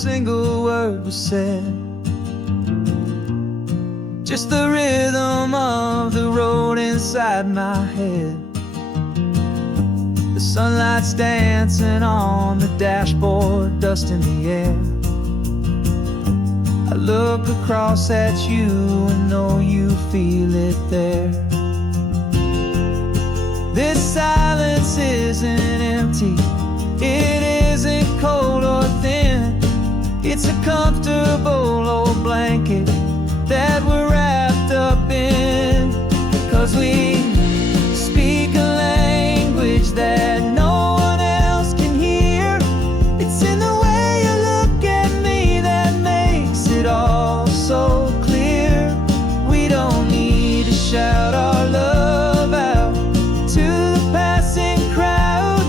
single word was said, just the rhythm of the road inside my head. The sunlight's dancing on the dashboard, dust in the air. I look across at you and know you feel it there. This silence isn't empty, it isn't cold or thin. It's a comfortable old blanket that we're wrapped up in. 'Cause we speak a language that no one else can hear. It's in the way you look at me that makes it all so clear. We don't need to shout our love out to the passing crowd.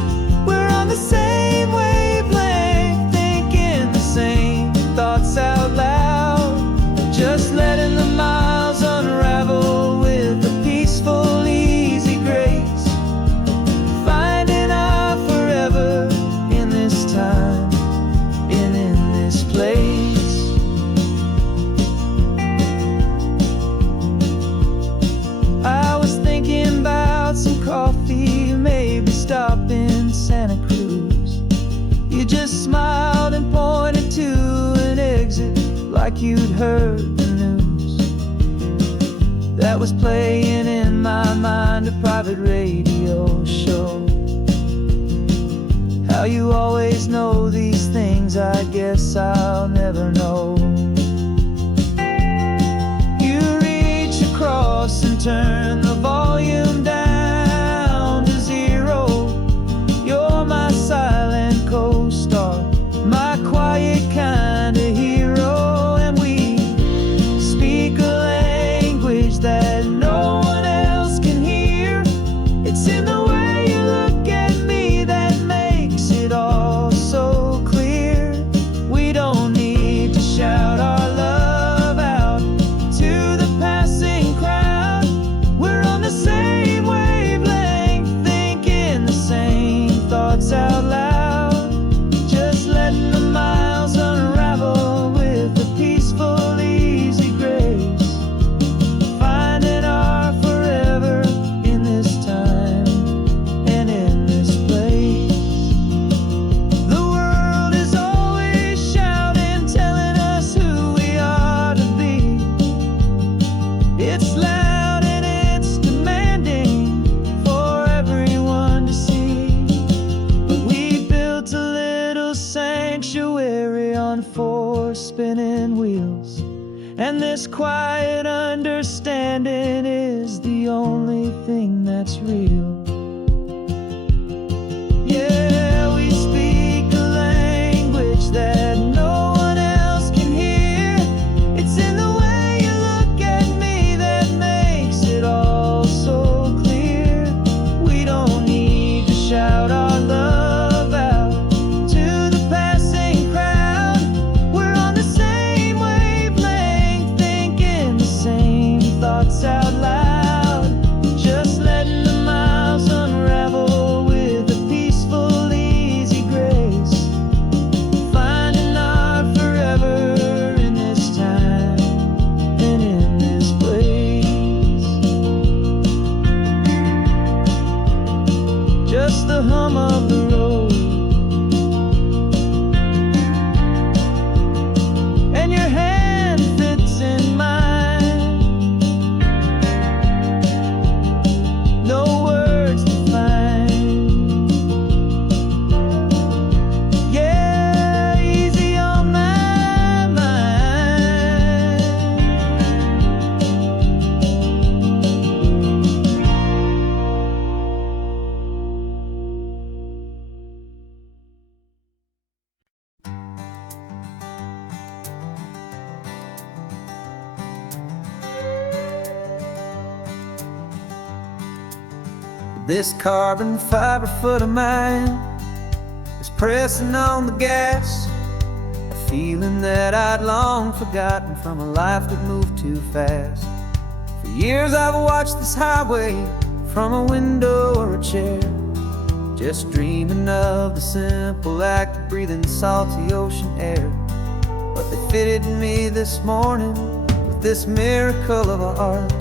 We're on the same wavelength, thinking the same thoughts out loud. Just letting the miles unravel with a peaceful, easy grace. Finding our forever in this time and in this place. I was thinking about some coffee, maybe stop in Santa Cruz. You just smiled and pointed to an exit like you'd heard the news. That was playing in my mind, a private radio show. How you always know these things, I guess I'll never know. You reach across and turn the volume down to zero. You're my silent co-star, my quiet kind of hero. And we speak a language that no one else can hear. It's in the way you look at me that makes it all so clear. We don't need to shout our love out to the passing crowd. We're on the same wavelength, thinking the same thoughts out loud. Just letting the miles unravel with a peaceful, easy grace. Finding our forever in this time and in this place. The world is always shouting, telling us who we are to be. It's loud and it's demanding for everyone to see. But we built a little sanctuary on four spinning wheels, and this quiet understanding is the only thing that's real. Yeah, we speak a language that no one else can hear. It's in the way you look at me that makes it all so clear. We don't need to shout our love out to the passing crowd. We're on the same wavelength, thinking the same thoughts out loud. Just letting the miles unravel with a peaceful, easy grace. Finding our forever in this time and in this place. Just the hum of the road and your hand fits in mine. No words to find. Yeah, easy on my mind. This carbon fiber foot of mine is pressing on the gas, a feeling that I'd long forgotten from a life that moved too fast. For years I've watched this highway from a window or a chair, just dreaming of the simple act of breathing salty ocean air. but they fitted me this morning with this miracle of art.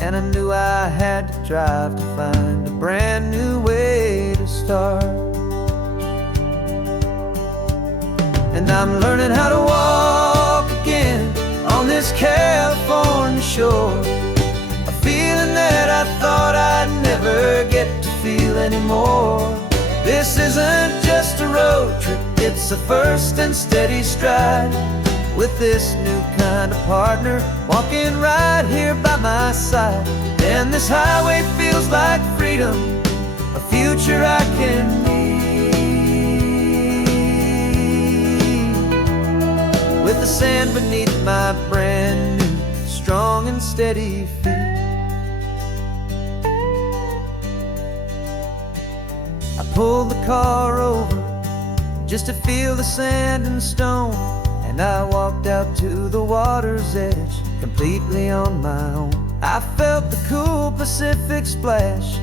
And I knew I had to drive to find a brand new way to start. And I'm learning how to walk again on this California shore, a feeling that I thought I'd never get to feel anymore. This isn't just a road trip, it's a first and steady stride, with this new kind of partner walking right here by my side. And this highway feels like freedom, a future I can need, with the sand beneath my brand new strong and steady feet. I pulled the car over just to feel the sand and stone, and I walked out to the water's edge completely on my own. I felt the cool Pacific splash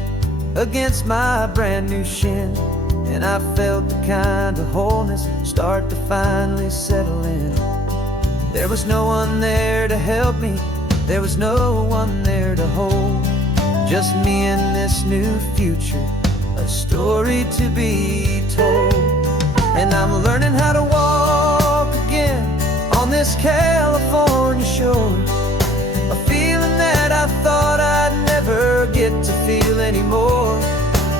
against my brand new shin, and I felt the kind of wholeness start to finally settle in. There was no one there to help me, there was no one there to hold, just me and this new future, a story to be told. And I'm learning how to walk again on this California shore, a feeling that I thought I'd never get to feel anymore.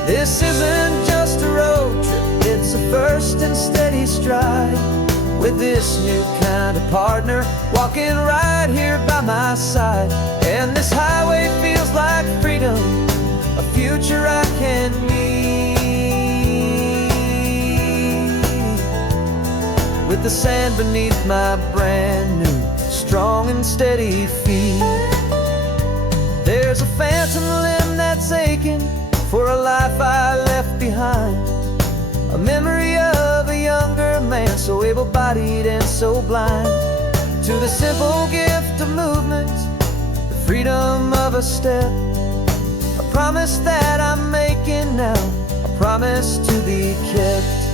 This isn't just a road trip, it's a first and steady stride, with this new kind of partner walking right here by my side. And this highway feels like freedom, a future I can need, with the sand beneath my brand new strong and steady feet. There's a phantom limb that's aching for a life I left behind, a memory of a younger man, so able-bodied and so blind, to the simple gift of movement, the freedom of a step, a promise that I'm making now, a promise to be kept.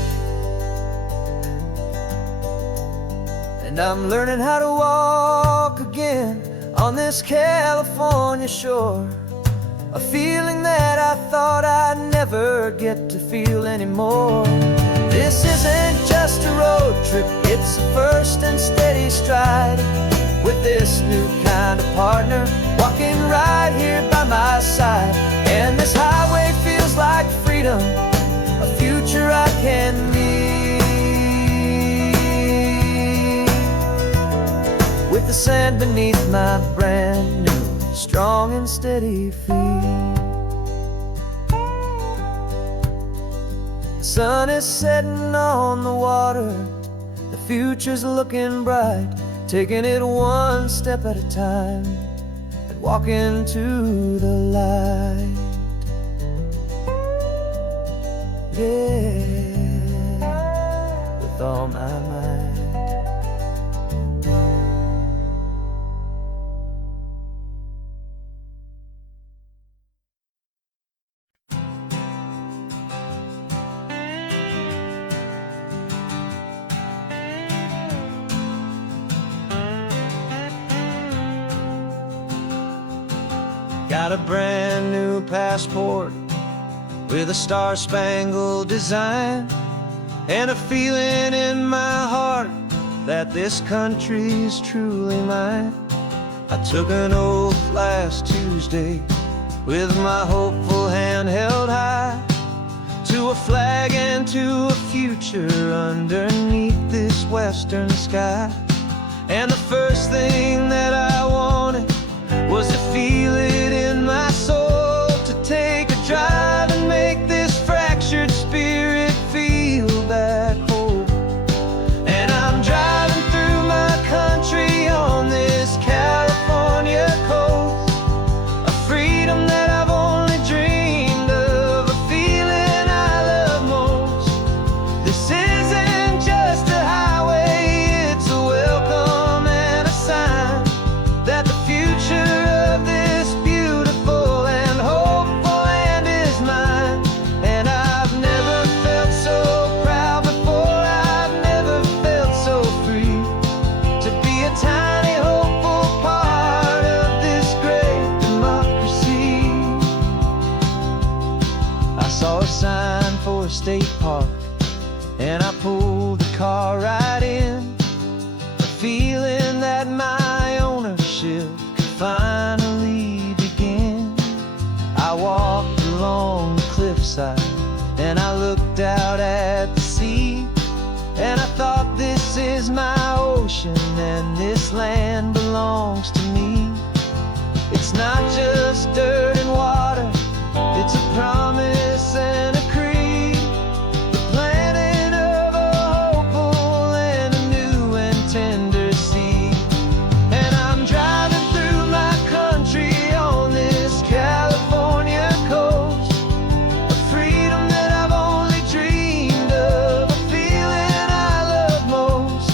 And I'm learning how to walk again on this California shore, a feeling that I thought I'd never get to feel anymore. This isn't just a road trip, it's a first and steady stride, with this new kind of partner walking right here by my side. And this highway feels like freedom, a future I can need, with the sand beneath my brand new strong and steady feet. The sun is setting on the water, the future's looking bright, taking it one step at a time and walking to the light. Yeah, with all my might. Got a brand new passport with a star-spangled design, and a feeling in my heart that this country's truly mine. I took an oath last Tuesday with my hopeful hand held high, to a flag and to a future underneath this western sky. And the first thing that I wanted was to feel it in my soul, to take a drive and make this fractured spirit feel back home. And I'm driving through my country on this California coast, a freedom that I've only dreamed of, a feeling I love most. This isn't just a highway, it's a welcome and a sign, that my ownership could finally begin. I walked along the cliffside and I looked out at the sea, and I thought, this is my ocean and this land belongs to me. It's not just dirt and water, it's a promise and a creed, the planting of a hopeful and a new and tender seed. And I'm driving through my country on this California coast, a freedom that I've only dreamed of, a feeling I love most.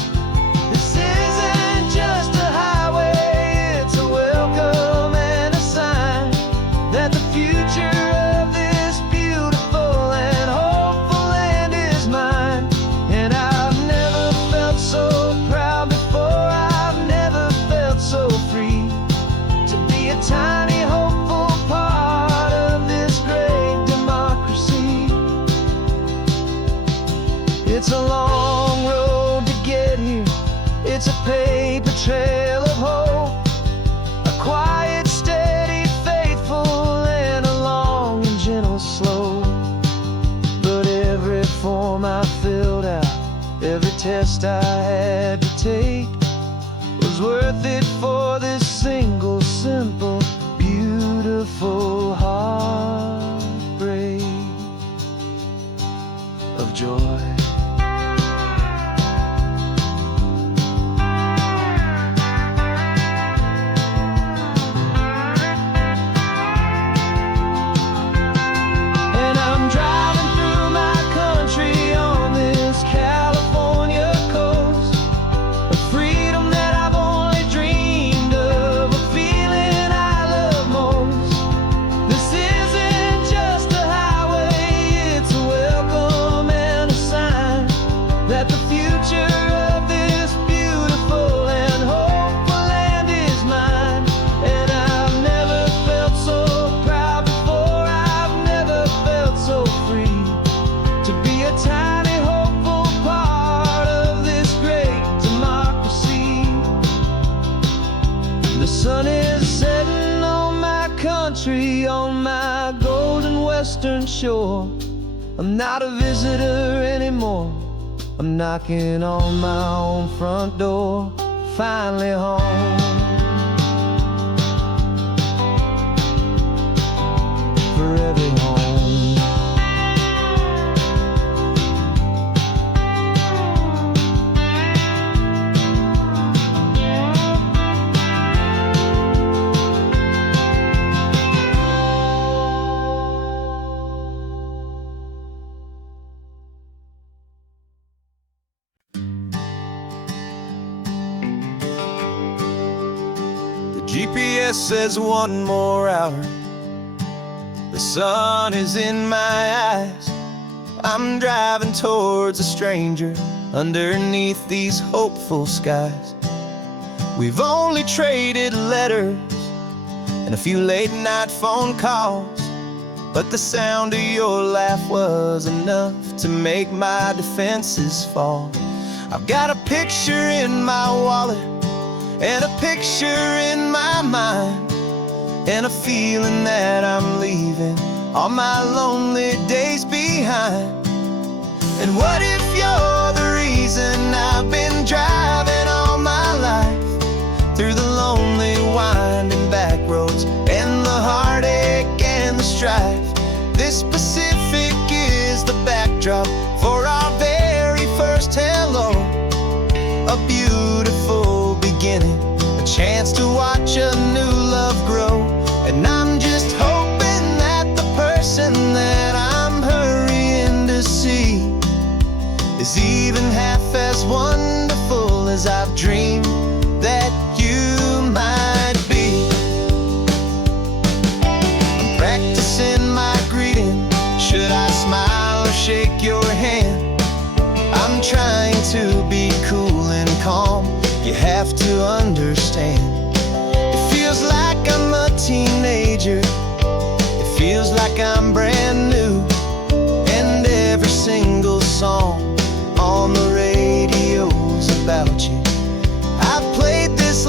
This isn't just a highway, it's a welcome and a sign that the future of this beautiful and hopeful land is mine. And I've never felt so proud before, I've never felt so free to be a tiny hopeful part of this great democracy. It's a long road to get here, it's a paper trail of hope, a quiet, steady, faithful, and a long and gentle slope. But every form I filled out, every test I had to take, was worth it for this single, simple, beautiful heartbreak of joy. And I'm driving through my country on this California coast, a freedom that I've only dreamed of, a feeling I love most. This isn't just a highway, it's a welcome and a sign that the future of this beautiful and hopeful land is mine. And I've never felt so proud before, I've never felt so free to be a tiny hopeful part of this great democracy. The sun is setting on my country, on my golden western shore. I'm not a visitor anymore, I'm knocking on my own front door, finally home. For every home. The GPS says one more hour, the sun is in my eyes. I'm driving towards a stranger underneath these hopeful skies. We've only traded letters and a few late night phone calls, but the sound of your laugh was enough to make my defenses fall. I've got a picture in my wallet and a picture in my mind, and a feeling that I'm leaving all my lonely days behind. And what if you're the reason I've been driving all my life, through the lonely winding back roads and the heartache and the strife? This Pacific is the backdrop for our very first hello, a beautiful beginning, a chance to watch a new love grow. And I'm just hoping that the person that I'm hurrying to see is even half as wonderful as I've dreamed that you might be. I'm practicing my greeting, should I smile or shake your hand? I'm trying to be cool and calm, you have to understand. It feels like I'm a teenager, it feels like I'm brand new, and every single song on the radio's about you. I've played this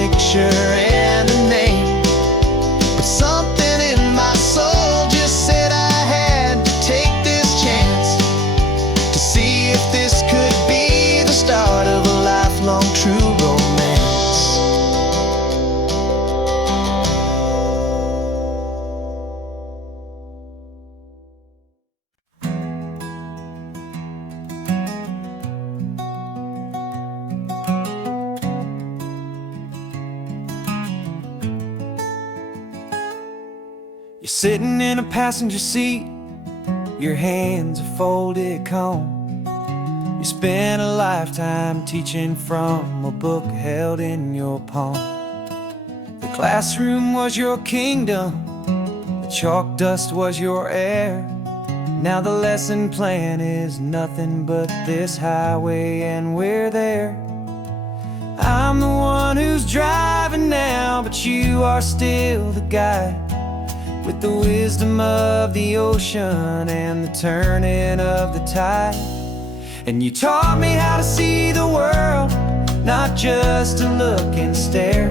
picture and a name, but something in my soul just said I had to take this chance to see if this could be the start of a lifelong true romance. You're sitting in a passenger seat, your hands are folded calm. You spent a lifetime teaching from a book held in your palm. The classroom was your kingdom, the chalk dust was your air. Now the lesson plan is nothing but this highway and we're there. I'm the one who's driving now, but you are still the guide, with the wisdom of the ocean and the turning of the tide. And you taught me how to see the world, not just to look and stare.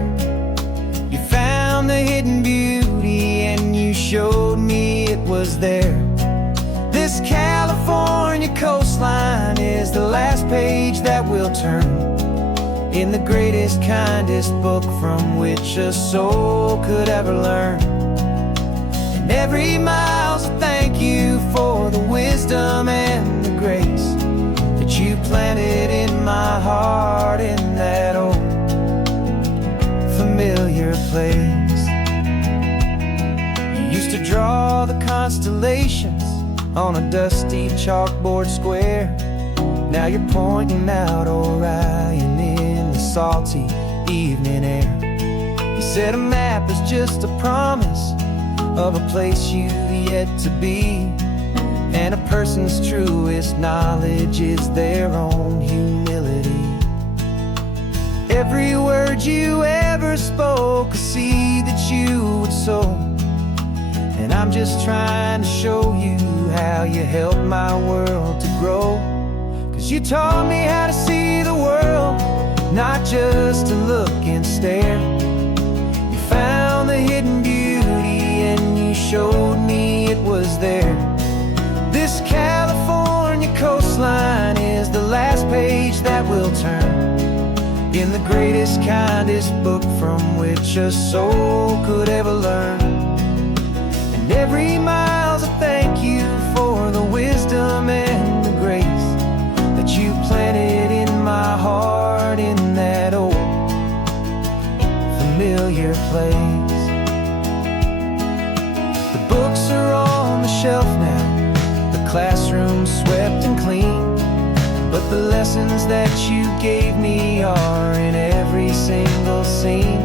You found the hidden beauty and you showed me it was there. This California coastline is the last page that we'll turn in the greatest, kindest book from which a soul could ever learn. Every mile's a thank you for the wisdom and the grace that you planted in my heart in that old familiar place. You used to draw the constellations on a dusty chalkboard square. Now you're pointing out Orion in the salty evening air. You said a map is just a promise of a place you've yet to be, and a person's truest knowledge is their own humility. Every word you ever spoke, a seed that you would sow, and I'm just trying to show you how you helped my world to grow. 'Cause you taught me how to see the world, not just to look and stare. You found the hidden beauty and you showed me it was there. This California coastline is the last page that we'll turn in the greatest, kindest book from which a soul could ever learn. And every mile's a thank you for the wisdom and the grace that you planted in my heart in that old familiar place. Books are on the shelf now, the classroom swept and clean, but the lessons that you gave me are in every single scene.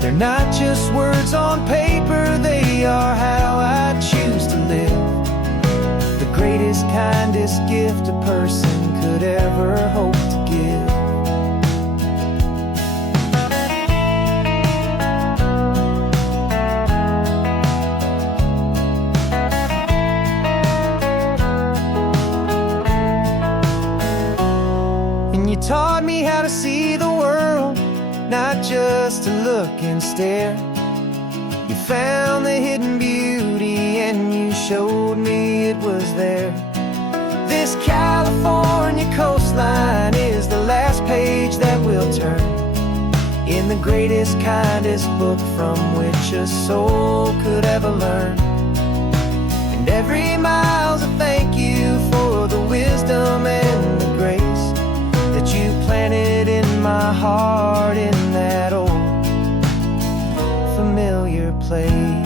They're not just words on paper, they are how I choose to live. The greatest, kindest gift a person could ever hope to give. Taught me how to see the world, not just to look and stare. You found the hidden beauty and you showed me it was there. This California coastline is the last page that we'll turn in the greatest, kindest book from which a soul could ever learn. And every mile's a thank you for the wisdom and the grace that you planted in my heart in that old familiar place.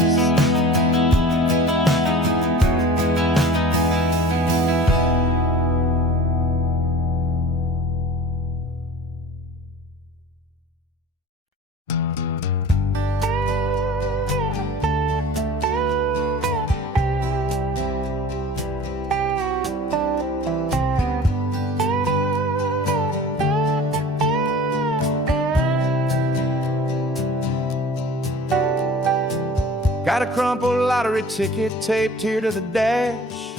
Got a crumpled lottery ticket taped here to the dash,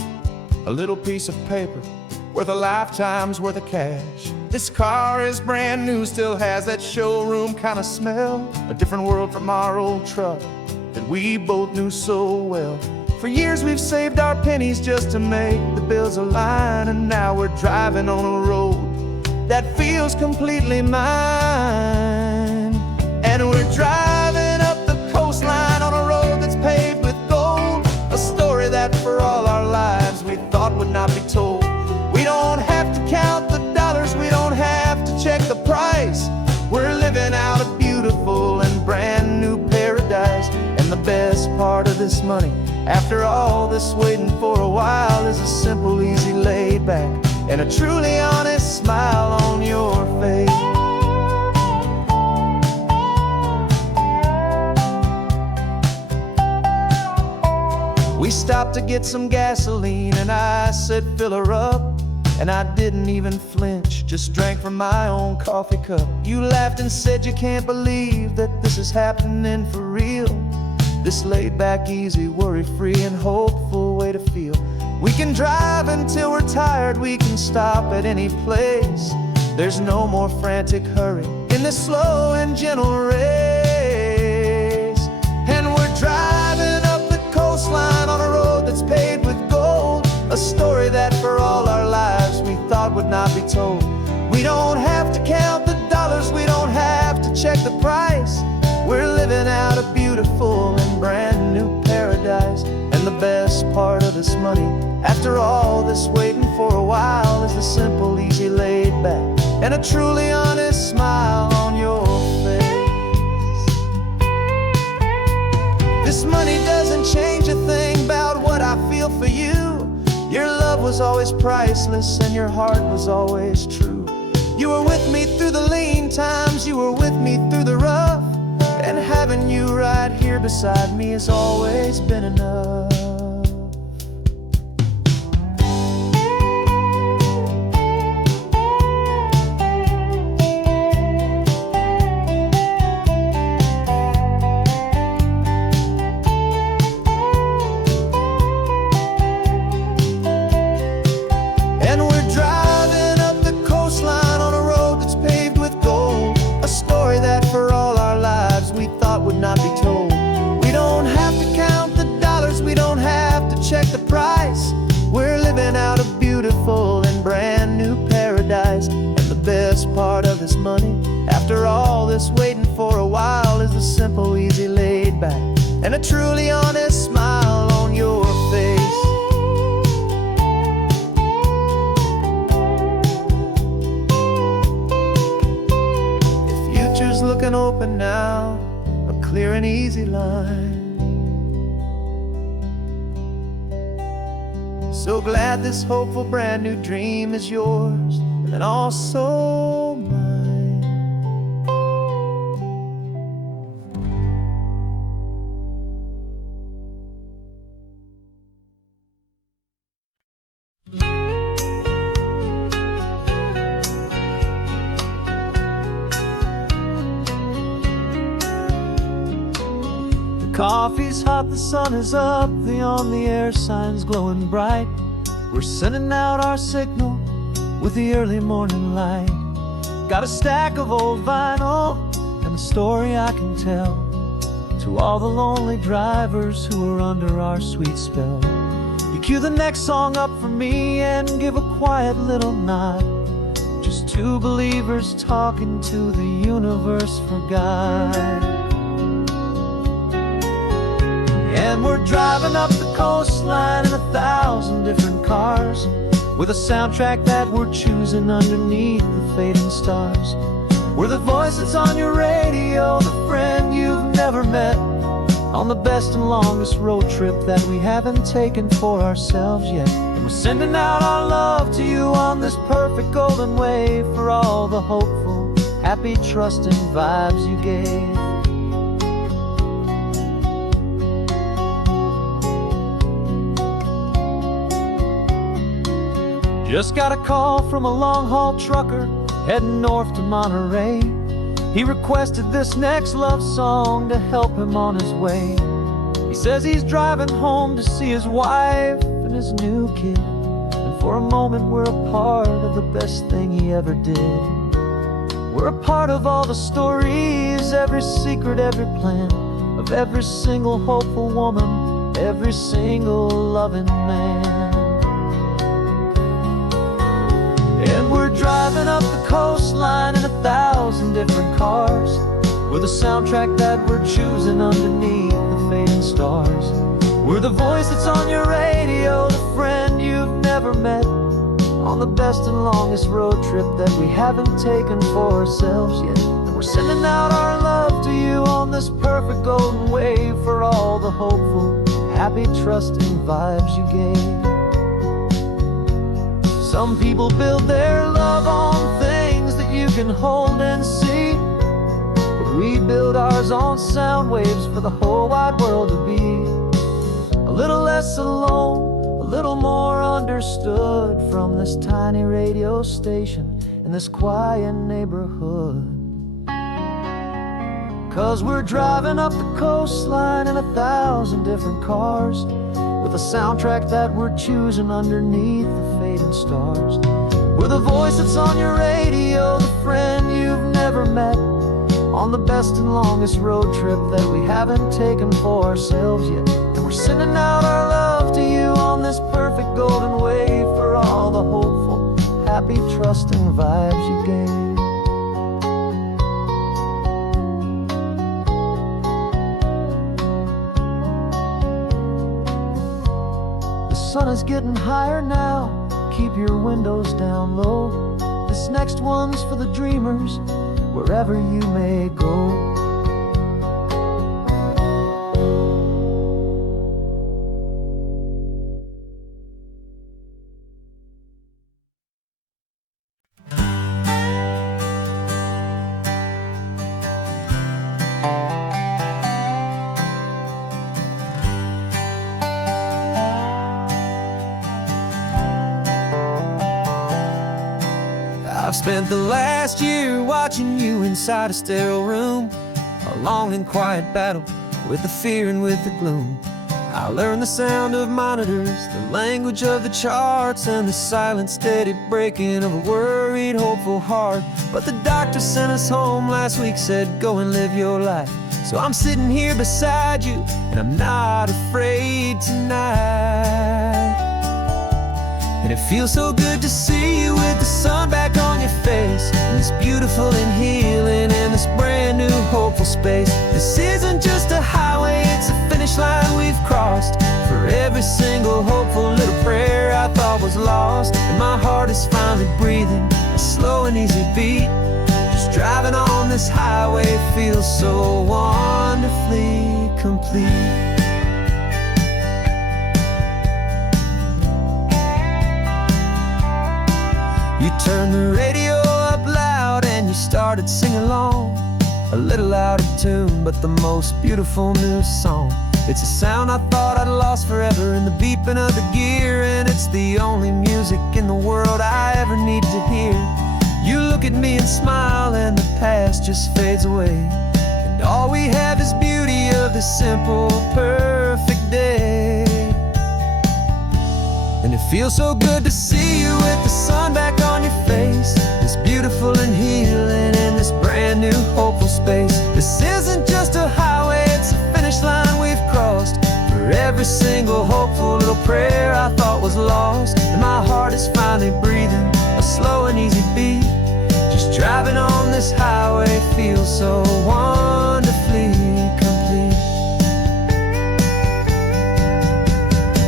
a little piece of paper worth a lifetime's worth of cash. This car is brand new, still has that showroom kind of smell. A different world from our old truck that we both knew so well. For years we've saved our pennies just to make the bills align, and now we're driving on a road that feels completely mine. And we're driving up the coastline on a road that's paved with gold, a story that for all our lives we thought would not be told. We don't have to count the dollars, we don't have to check the price. We're living out a beautiful and brand new paradise. And the best part of this money, after all this waiting for a while, is a simple, easy, laid back, and a truly honest smile on your face. We stopped to get some gasoline, and I said, fill her up. And I didn't even flinch, just drank from my own coffee cup. You laughed and said you can't believe that this is happening for real. This laid back, easy, worry-free and hopeful way to feel. We can drive until we're tired, we can stop at any place. There's no more frantic hurry in this slow and gentle race. And we're driving up the coastline on a road that's paved with gold, a story that for all our lives we thought would not be told. We don't have to count the dollars, we don't have to check the price. We're living out a beautiful and brand new paradise. And the best part of this money, after all this waiting for a while, is the simple, easy, laid back, and a truly honest smile on your face. This money doesn't change a thing about what I feel for you. Your love was always priceless and your heart was always true. You were with me through the lean times, you were with me through the rough, and having you right here beside me has always been enough. Not be told. We don't have to count the dollars, we don't have to check the price. We're living out a beautiful and brand new paradise. And the best part of this money, after all this waiting for a while, is the simple, easy, laid back, and a truly honest smile on your face. The future's looking open now, clear and easy line. So glad this hopeful brand new dream is yours and also mine. Coffee's hot, the sun is up, the on the air sign's glowing bright. We're sending out our signal with the early morning light. Got a stack of old vinyl and a story I can tell to all the lonely drivers who are under our sweet spell. You cue the next song up for me and give a quiet little nod. Just two believers talking to the universe for God. And we're driving up the coastline in 1,000 different cars, with a soundtrack that we're choosing underneath the fading stars. We're the voice that's on your radio, the friend you've never met, on the best and longest road trip that we haven't taken for ourselves yet. And we're sending out our love to you on this perfect golden wave, for all the hopeful, happy, trusting vibes you gave. Just got a call from a long-haul trucker heading north to Monterey. He requested this next love song to help him on his way. He says he's driving home to see his wife and his new kid, and For a moment we're a part of the best thing he ever did. We're a part of all the stories, every secret, every plan, of every single hopeful woman, every single loving man. And we're driving up the coastline in 1,000 different cars, with a soundtrack that we're choosing underneath the fading stars. We're the voice that's on your radio, the friend you've never met, on the best and longest road trip that we haven't taken for ourselves yet. And we're sending out our love to you on this perfect golden wave, for all the hopeful, happy, trusting vibes you gave. Some people build their love on things that you can hold and see, but we build ours on sound waves for the whole wide world to be a little less alone, a little more understood, from this tiny radio station in this quiet neighborhood. 'Cause we're driving up the coastline in 1,000 different cars, with a soundtrack that we're choosing underneath the fading stars. We're the voice that's on your radio, the friend you've never met, on the best and longest road trip that we haven't taken for ourselves yet. And we're sending out our love to you on this perfect golden wave, for all the hopeful, happy, trusting vibes you gave. The sun is getting higher now, keep your windows down low. This next one's for the dreamers, wherever you may go. I've spent the last year watching you inside a sterile room, a long and quiet battle with the fear and with the gloom. I learned the sound of monitors, the language of the charts, and the silent, steady breaking of a worried, hopeful heart. But the doctor sent us home last week, said go and live your life. So I'm sitting here beside you, and I'm not afraid tonight. And it feels so good to see you with the sun back on your face, and this beautiful and healing in this brand new hopeful space. This isn't just a highway, it's a finish line we've crossed, for every single hopeful little prayer I thought was lost. And my heart is finally breathing a slow and easy beat. Just driving on this highway feels so wonderfully complete. You turned the radio up loud and you started singing along, a little out of tune, but the most beautiful new song. It's a sound I thought I'd lost forever in the beeping of the gear, and it's the only music in the world I ever need to hear. You look at me and smile, and the past just fades away, and all we have is beauty of this simple, perfect day. And it feels so good to see you with the sun back on your face, this beautiful and healing in this brand new hopeful space. This isn't just a highway, it's a finish line we've crossed, for every single hopeful little prayer I thought was lost. And my heart is finally breathing a slow and easy beat. Just driving on this highway feels so wonderfully complete.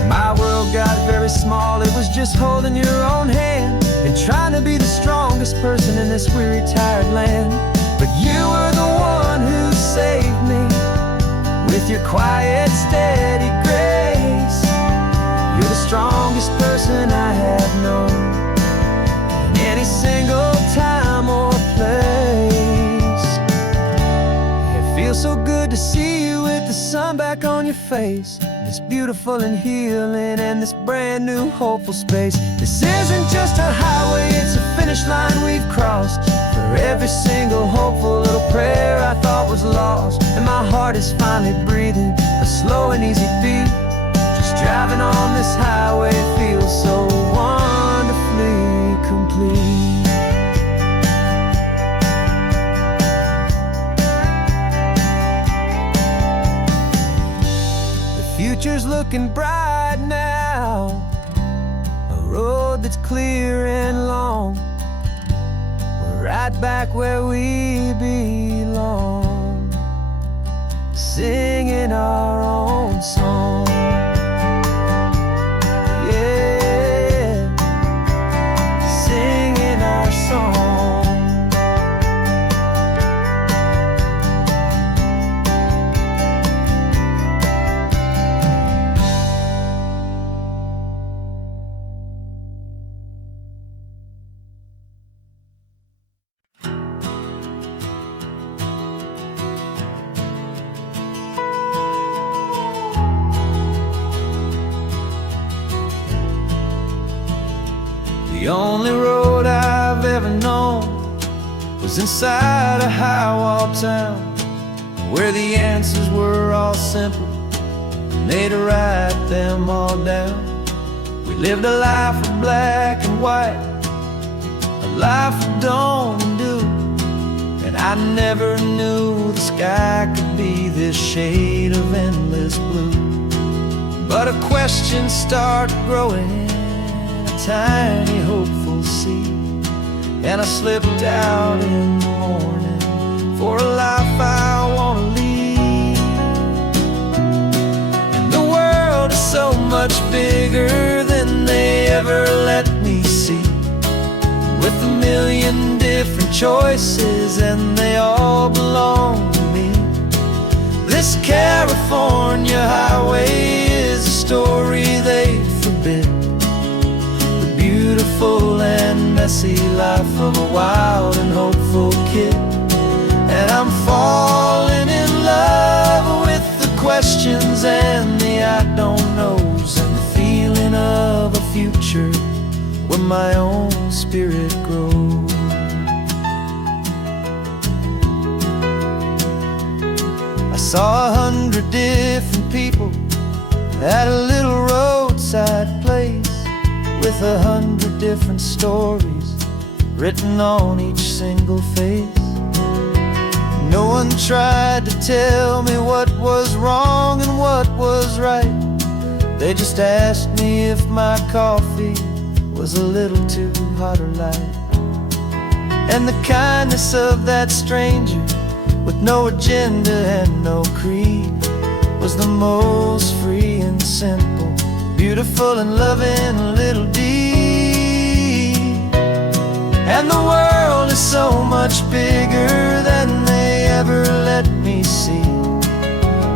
My world got very small, it was just holding your own hand and trying to be the strongest person in this weary, tired land. But you were the one who saved me with your quiet, steady grace. You're the strongest person I have known in any single time or place. It feels so good to see you with the sun back on your face, this beautiful and healing and this brand new hopeful space. This isn't just a highway, it's a finish line we've crossed, for every single hopeful little prayer I thought was lost. And my heart is finally breathing a slow and easy beat. Just driving on this highway feels so wonderful. complete. The future's looking bright now, a road that's clear and long. We're right back where we belong, singing our own song. Yeah, singing our song. The only road I've ever known was inside a high-wall town, where the answers were all simple, and they'd write them all down. We lived a life of black and white, a life of dawn and dew, and I never knew the sky could be this shade of endless blue. But a question started growing, tiny hopeful seed, and I slipped out in the morning for a life I want to lead. And the world is so much bigger than they ever let me see, with a million different choices and they all belong to me. This California highway is a story they forbid, beautiful and messy life of a wild and hopeful kid. And I'm falling in love with the questions and the I don't knows, and the feeling of a future where my own spirit grows. I saw 100 different people at a little roadside place, with 100 different stories written on each single face. No one tried to tell me what was wrong and what was right. They just asked me if my coffee was a little too hot or light. And the kindness of that stranger, with no agenda and no creed, was the most free and simple, beautiful and loving little deed. And the world is so much bigger than they ever let me see,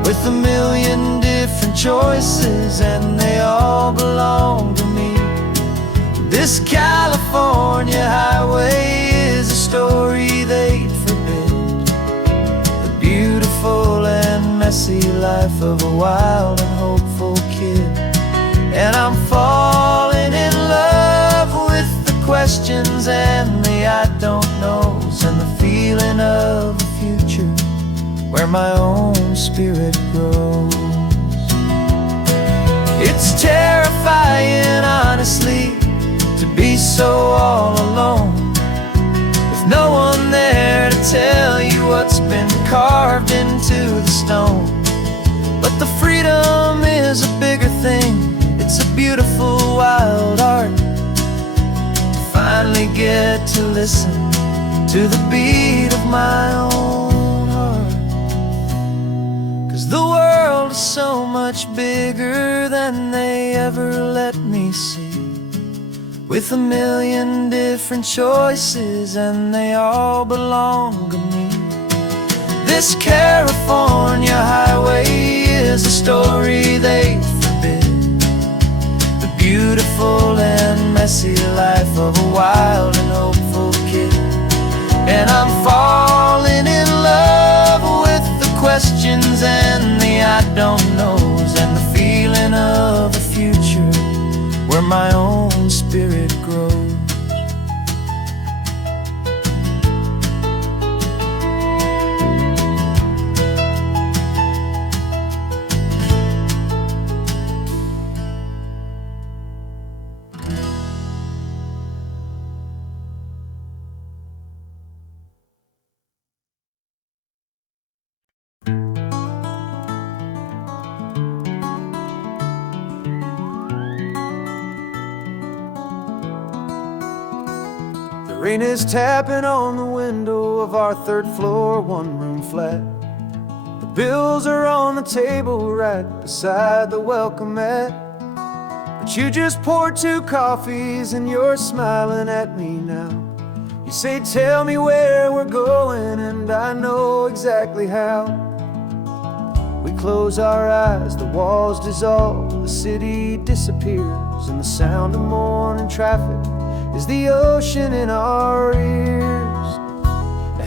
with a million different choices and they all belong to me. This California highway is a story they'd forbid, the beautiful and messy life of a wild and hopeful kid. And I'm falling in love with the questions and the I don't knows, and the feeling of a future where my own spirit grows. It's terrifying, honestly, to be so all alone, with no one there to tell you what's been carved into the stone. But the freedom is a bigger thing. It's a beautiful wild art to finally get to listen to the beat of my own heart. 'Cause the world is so much bigger than they ever let me see, with a million different choices and they all belong to me. This California highway is a story they forbid, the beautiful and messy life of a wild and hopeful kid. And I'm falling in love with the questions and the I don't knows, and the feeling of a future where my own spirit grows. Rain is tapping on the window of our third floor, one-room flat. The bills are on the table right beside the welcome mat. But you just poured 2 coffees and you're smiling at me now. You say, tell me where we're going, and I know exactly how. We close our eyes, the walls dissolve, the city disappears, and the sound of morning traffic is the ocean in our ears.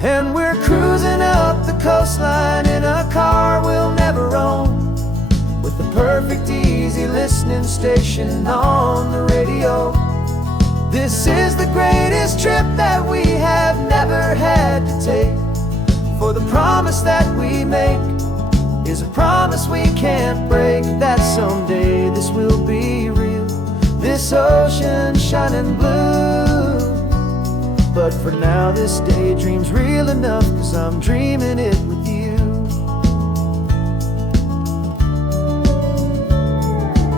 And we're cruising up the coastline in a car we'll never own, with the perfect easy listening station on the radio. This is the greatest trip that we have never had to take, for the promise that we make is a promise we can't break, that someday this will be real, this ocean shining blue. But for now this daydream's real enough, 'cause I'm dreaming it with you.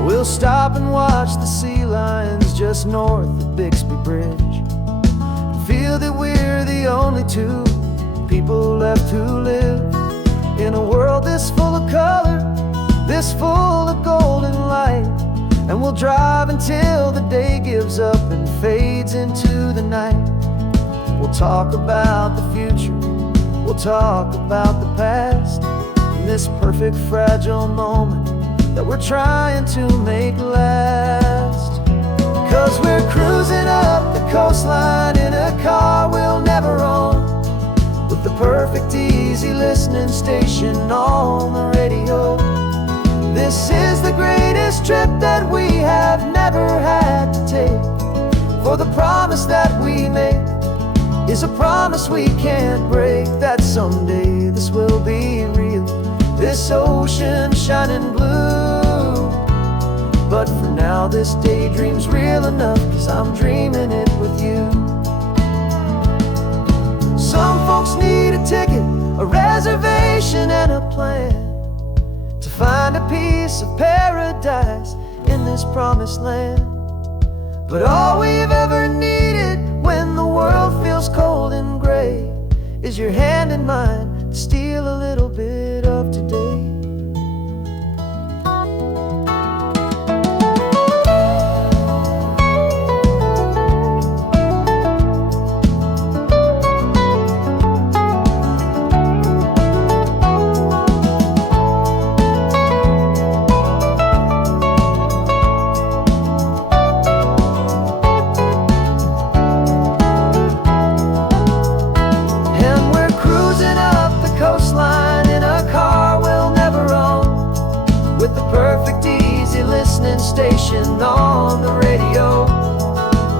We'll stop and watch the sea lions just north of Bixby Bridge, and feel that we're the only 2 people left who live in a world this full of color, this full of golden light. And we'll drive until the day gives up and fades into the night. We'll talk about the future, we'll talk about the past, in this perfect fragile moment that we're trying to make last. 'Cause we're cruising up the coastline in a car we'll never own, with the perfect easy listening station on the radio. This is the greatest trip that we have never had to take, for the promise that we make is a promise we can't break, that someday this will be real, this ocean shining blue. But for now this daydream's real enough, 'cause I'm dreaming it with you. Some folks need a ticket, a reservation and a plan, to find a piece of paradise in this promised land. But all we've ever needed when the world feels cold and gray is your hand in mine to steal a little bit of today. Station on the radio.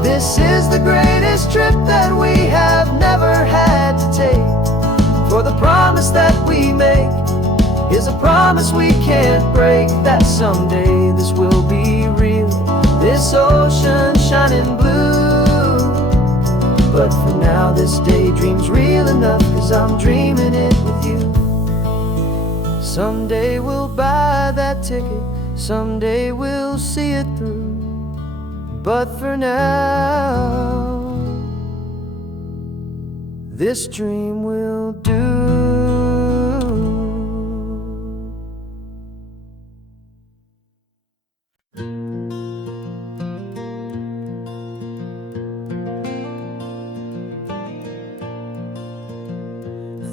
This is the greatest trip that we have never had to take, for the promise that we make is a promise we can't break, that someday this will be real, this ocean shining blue. But for now this daydream's real enough, 'cause I'm dreaming it with you. Someday we'll buy that ticket, someday we'll see it through, but for now this dream will do.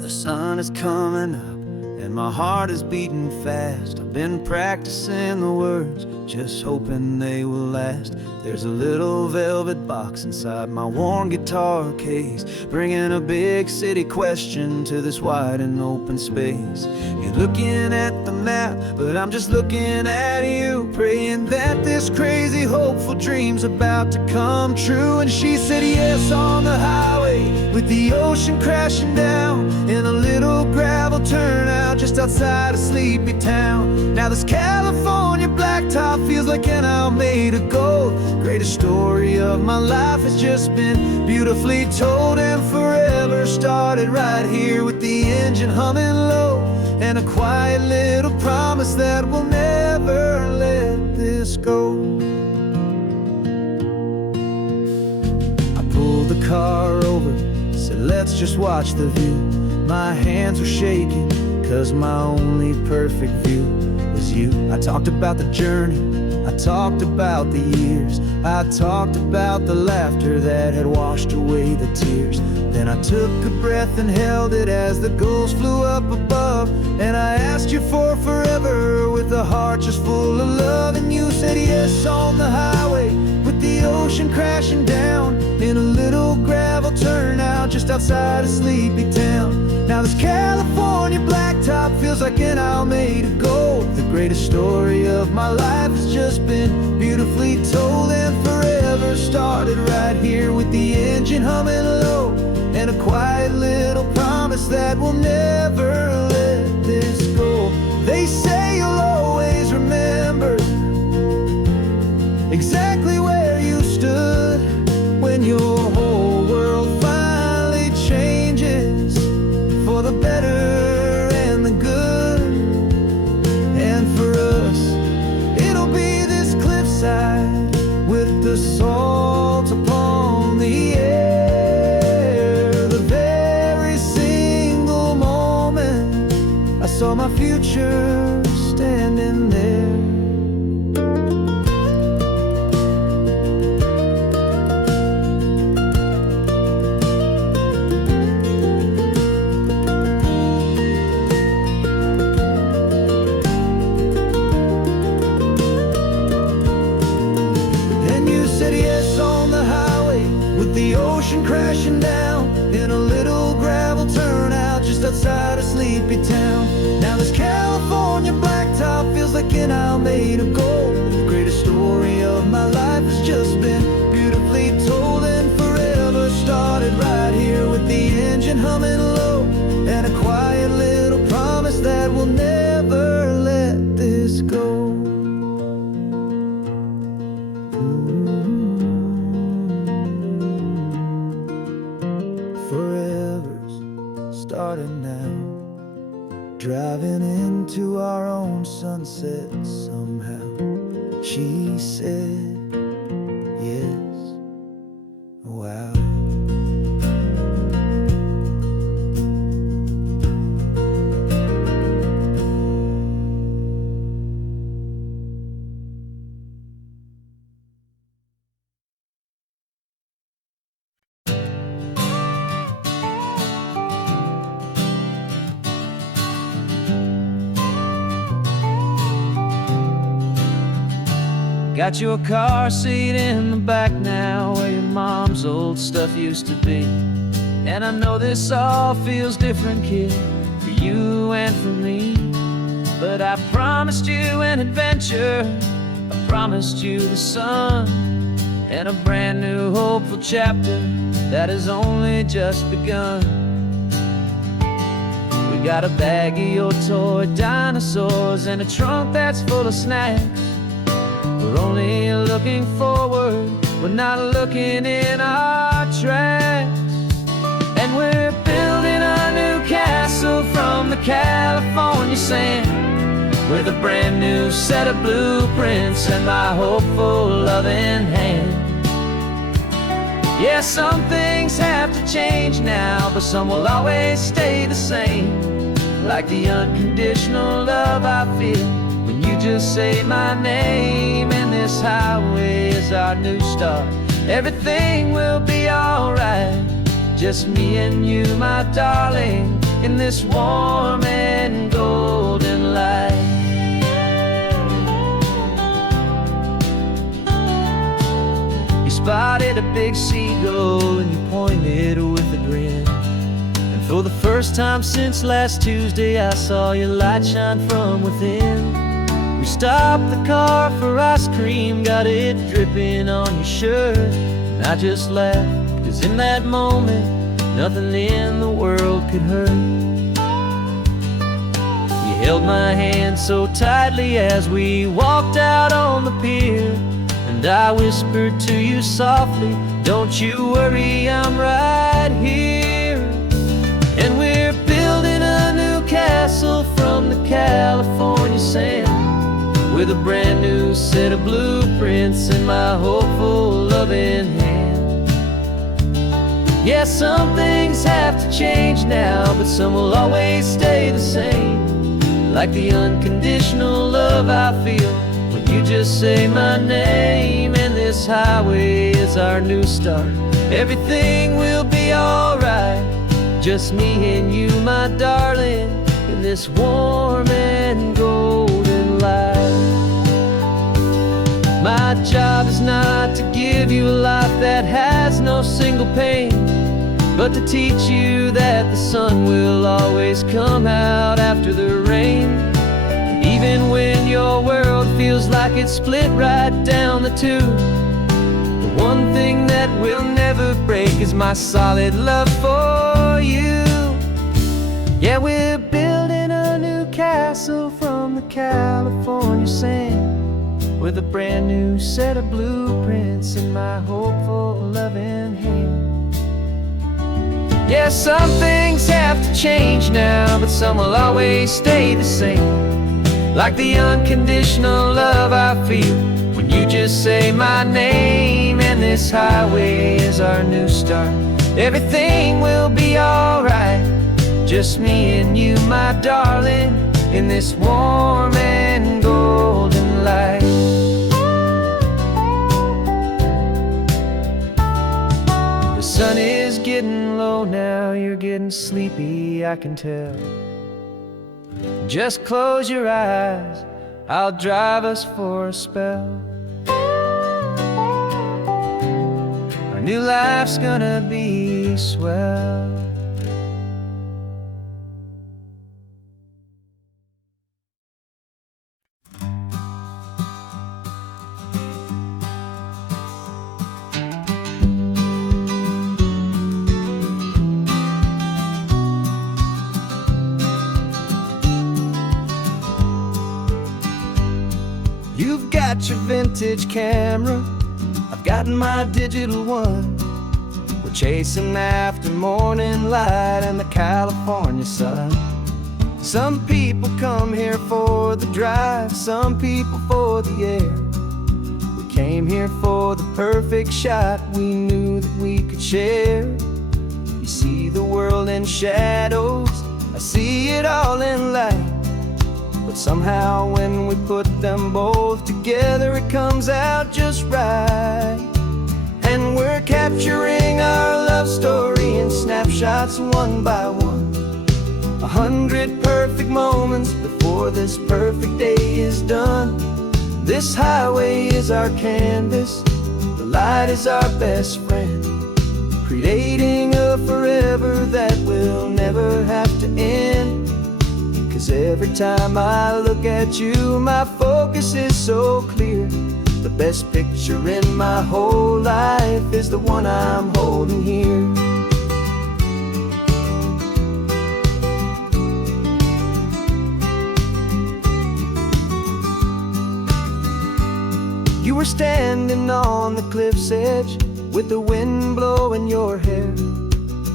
The sun is coming up and my heart is beating fast. I've been practicing the words, just hoping they will last. There's a little velvet box inside my worn guitar case, bringing a big city question to this wide and open space. You're looking at the map, but I'm just looking at you, praying that this crazy hopeful dream's about to come true. And she said yes on the highway, with the ocean crashing down in a little gravel turnout just outside of Sleepy Town. Now this California blacktop feels like an isle made of gold. Greatest story of my life has just been beautifully told, and forever started right here with the engine humming low, and a quiet little promise that we'll never let this go. I pulled the car let's just watch the view. My hands were shaking, cause my only perfect view was you. I talked about the journey, I talked about the years, I talked about the laughter that had washed away the tears. Then I took a breath and held it as the gulls flew up above. And I asked you for forever with a heart just full of love. And you said yes on the highway with the ocean crashing down in a little gravel turnout just outside of Sleepy Town. Now this California blacktop feels like an Alameda Gold. The greatest story of my life has just been beautifully told, and forever started right here with the engine humming low, and a quiet little promise that we'll never let this go. They say you'll always remember exactly where you stood when your whole world finally changes for the better and the good. And for us, it'll be this cliffside with the salt upon the air. The very single moment I saw my future standing there. The ocean crashing down in a little gravel turnout just outside of Sleepy Town. Now this California blacktop feels like an Alameda Gold. The greatest story of my life has just been beautifully told, and forever started right here with the engine humming low, and a quiet little promise that we'll never let this go. Starting now, driving into our own sunset somehow. She said yes, wow. Got your car seat in the back now, where your mom's old stuff used to be. And I know this all feels different, kid, for you and for me. But I promised you an adventure, I promised you the sun, and a brand new hopeful chapter that has only just begun. We got a bag of your toy dinosaurs and a trunk that's full of snacks. We're only looking forward, we're not looking in our tracks. And we're building a new castle from the California sand, with a brand new set of blueprints and my hopeful loving hand. Yeah, some things have to change now, but some will always stay the same. Like the unconditional love I feel when you just say my name. And this highway is our new start, everything will be alright. Just me and you, my darling, in this warm and golden light. You spotted a big seagull and you pointed with a grin. And for the first time since last Tuesday, I saw your light shine from within. We stopped the car for ice cream, got it dripping on your shirt. And I just laughed, 'cause in that moment, nothing in the world could hurt. You held my hand so tightly as we walked out on the pier, and I whispered to you softly, don't you worry, I'm right here. And we're building a new castle from the California sand, with a brand new set of blueprints in my hopeful loving hand. Yeah, some things have to change now, but some will always stay the same. Like the unconditional love I feel when you just say my name. And this highway is our new start. Everything will be alright. Just me and you, my darling, in this warm and golden light. My job is not to give you a life that has no single pain, but to teach you that the sun will always come out after the rain. And even when your world feels like it's split right down the two, the one thing that will never break is my solid love for you. Yeah, we're building a new castle from the California sand, with a brand new set of blueprints in my hopeful, loving hand. Yeah, some things have to change now, but some will always stay the same. Like the unconditional love I feel when you just say my name. And this highway is our new start. Everything will be alright. Just me and you, my darling, in this warm and golden light. The sun is getting low now, you're getting sleepy, I can tell. Just close your eyes, I'll drive us for a spell. Our new life's gonna be swell. You've got your vintage camera, I've got my digital one. We're chasing after morning light and the California sun. Some people come here for the drive, some people for the air. We came here for the perfect shot we knew that we could share. You see the world in shadows, I see it all in light. But somehow when we put them both together, it comes out just right. And we're capturing our love story in snapshots one by one. 100 perfect moments before this perfect day is done. This highway is our canvas, the light is our best friend, creating a forever that will never have to end. 'Cause every time I look at you, my focus is so clear. The best picture in my whole life is the one I'm holding here. You were standing on the cliff's edge with the wind blowing your hair,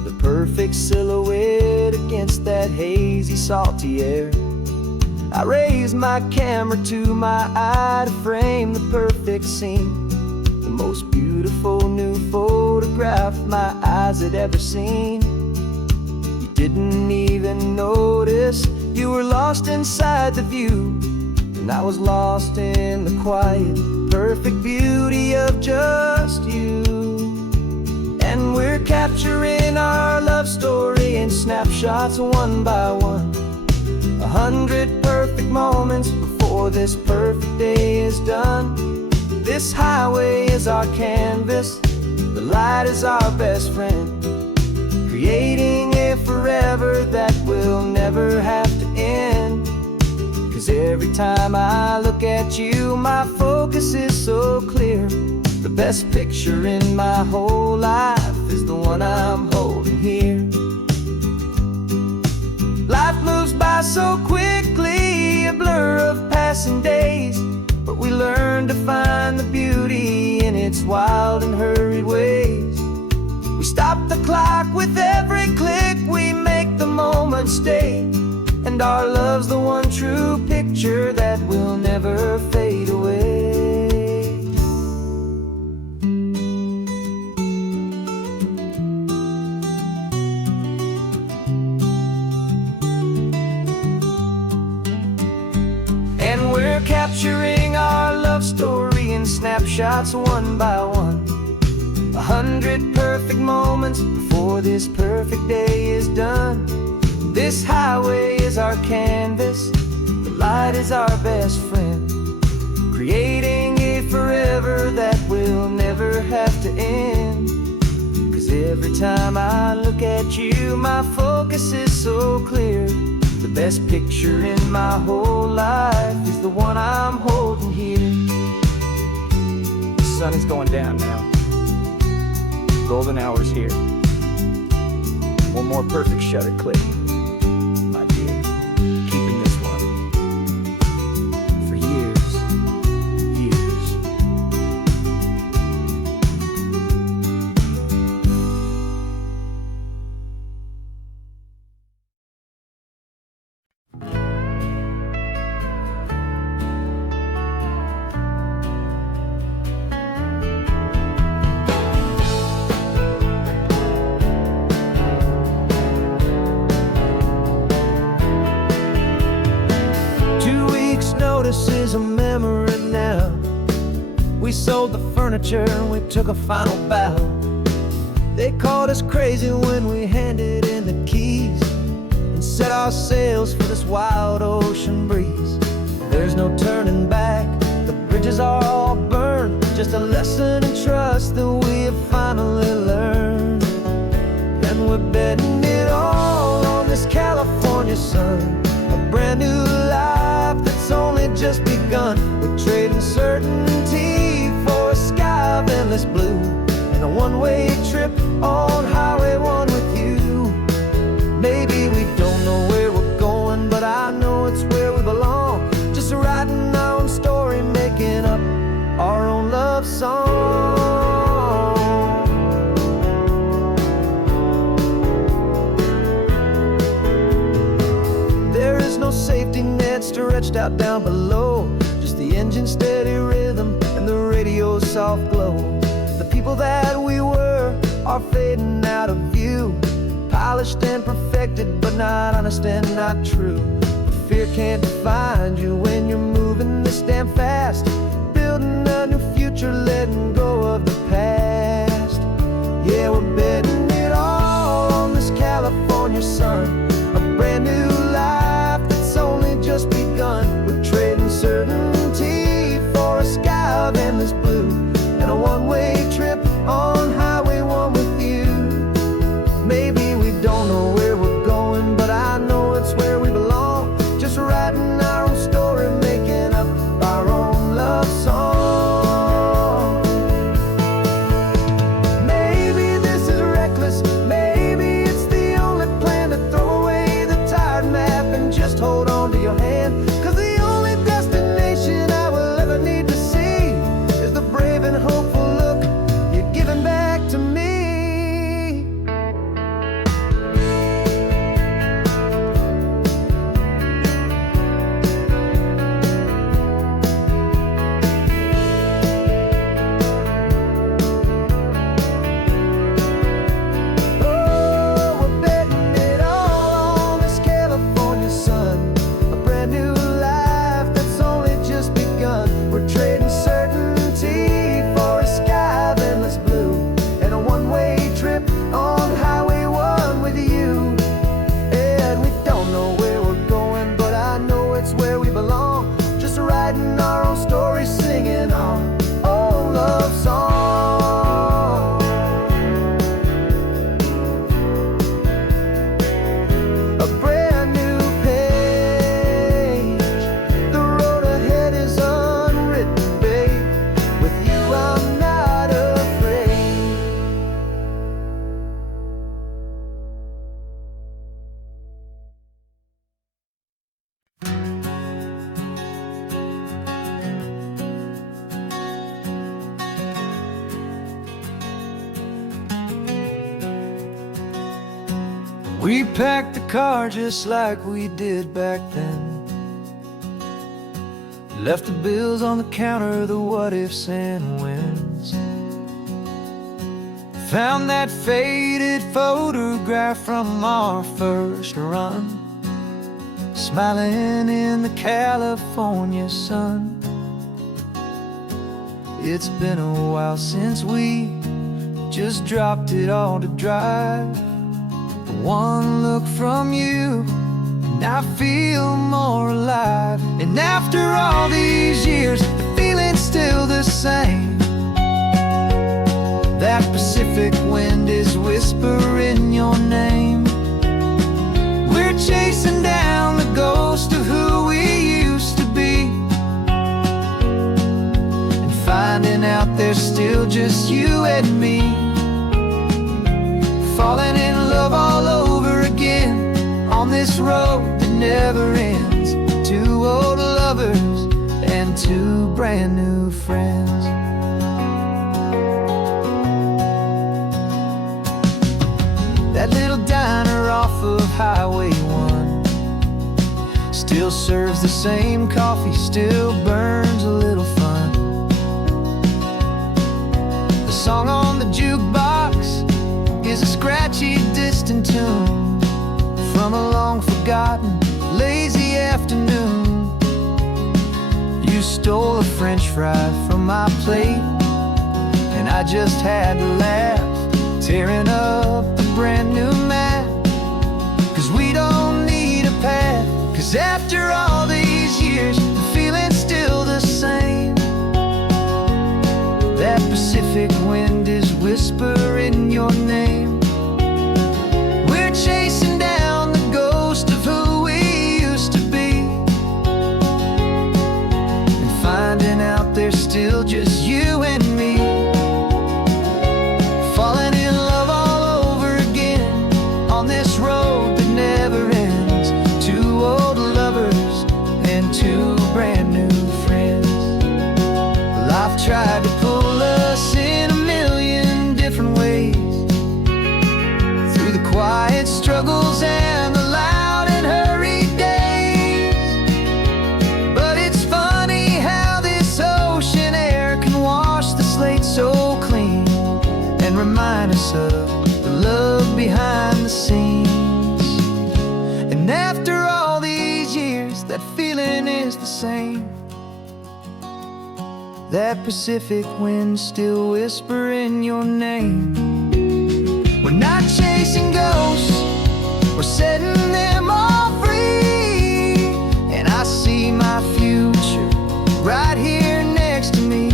the perfect silhouette against that hazy, salty air. I raised my camera to my eye to frame the perfect scene, the most beautiful new photograph my eyes had ever seen. You didn't even notice, you were lost inside the view, and I was lost in the quiet, perfect beauty of just you. And we're capturing our love story in snapshots one by one. 100 perfect moments before this perfect day is done. This highway is our canvas, the light is our best friend, creating a forever that will never have to end. 'Cause every time I look at you, my focus is so clear. The best picture in my whole life is the one I'm holding here. Life moves by so quickly, a blur of passing days, but we learn to find the beauty in its wild and hurried ways. We stop the clock with every click, we make the moment stay, and our love's the one true picture that will never fade away. snapshots one by one. 100 perfect moments before this perfect day is done. This highway is our canvas, the light is our best friend, creating a forever that will never have to end. 'Cause every time I look at you, my focus is so clear. The best picture in my whole life is the one I'm holding here. The sun is going down now. Golden hour's here. One more perfect shutter click, my dear. Keeping this one for years, years. Notice is a memory now. We sold the furniture and we took a final bow. They called us crazy when we handed in the keys and set our sails for this wild ocean breeze. There's no turning back, the bridges are all burned. Just a lesson in trust that we have finally learned. And we're betting it all on this California sun, a brand new life that's only just begun. We're trading certainty for a sky of endless blue, and a one-way trip on Highway 1 with you. Maybe we don't know where we're going, but I know it's where we belong. Just writing our own story, making up our own love song. There is no safety net stretched out down below, just the engine's steady rhythm and the radio's soft glow. The people that we were are fading out of view, polished and perfected, but not honest and not true. Fear can't define you when you're moving this damn fast, building a new future, letting go of the past. Yeah, we're betting it all on this California sun, a brand new life that's only just begun. We're trading certainty for a sky of endless blue, and a one-way trip on Highway 1 with you. Maybe we don't know where we're going, but I know it's where we belong. Just writing our own story, making up our own love song. Maybe this is reckless, maybe it's the only plan to throw away the tired map and just hold on to your hand. 'Cause the only destination I will ever need to see is the brave and hopeful look you're giving back to me. Oh, we're betting it all on this California sun, a brand new life that's only just begun. We're trading certainty for a sky of endless blue, and a one-way trip on Highway 1 with you. And we don't know where we're going, but I know it's where we belong. Just writing our own story, singing our own love song. A brand new page, the road ahead is unwritten, babe. With you I'm not afraid. We packed the car just like we did back then, left the bills on the counter, the what ifs and whens. Found that faded photograph from our first run, smiling in the California sun. It's been a while since we just dropped it all to drive. One look from you and I feel more alive. And after all these years, the feeling's still the same. That Pacific wind is whispering your name. We're chasing down the ghost of who we used to be, and finding out there's still just you and me. Falling in love all over again on this road that never ends. Two old lovers and two brand new friends. That little diner off of Highway 1 still serves the same coffee, still burns a little fun. The song on the jukebox is a scratchy, distant tune from a long forgotten, lazy afternoon. You stole a French fry from my plate, and I just had to laugh, tearing up a brand new map. Cause we don't need a path, cause after all these years, the feeling's still the same. That Pacific wind is whispering your name. We're chasing down the ghost of who we used to be, and finding out there's still just you and me. Falling in love all over again on this road that never ends. Two old lovers and two brand new friends. Life tried to pull us in a million different ways, through the quiet struggles and the loud and hurried days. But it's funny how this ocean air can wash the slate so clean, and remind us of the love behind the scenes. And after all these years, that feeling is the same. That Pacific wind still whispering your name. We're not chasing ghosts, we're setting them all free. And I see my future right here next to me.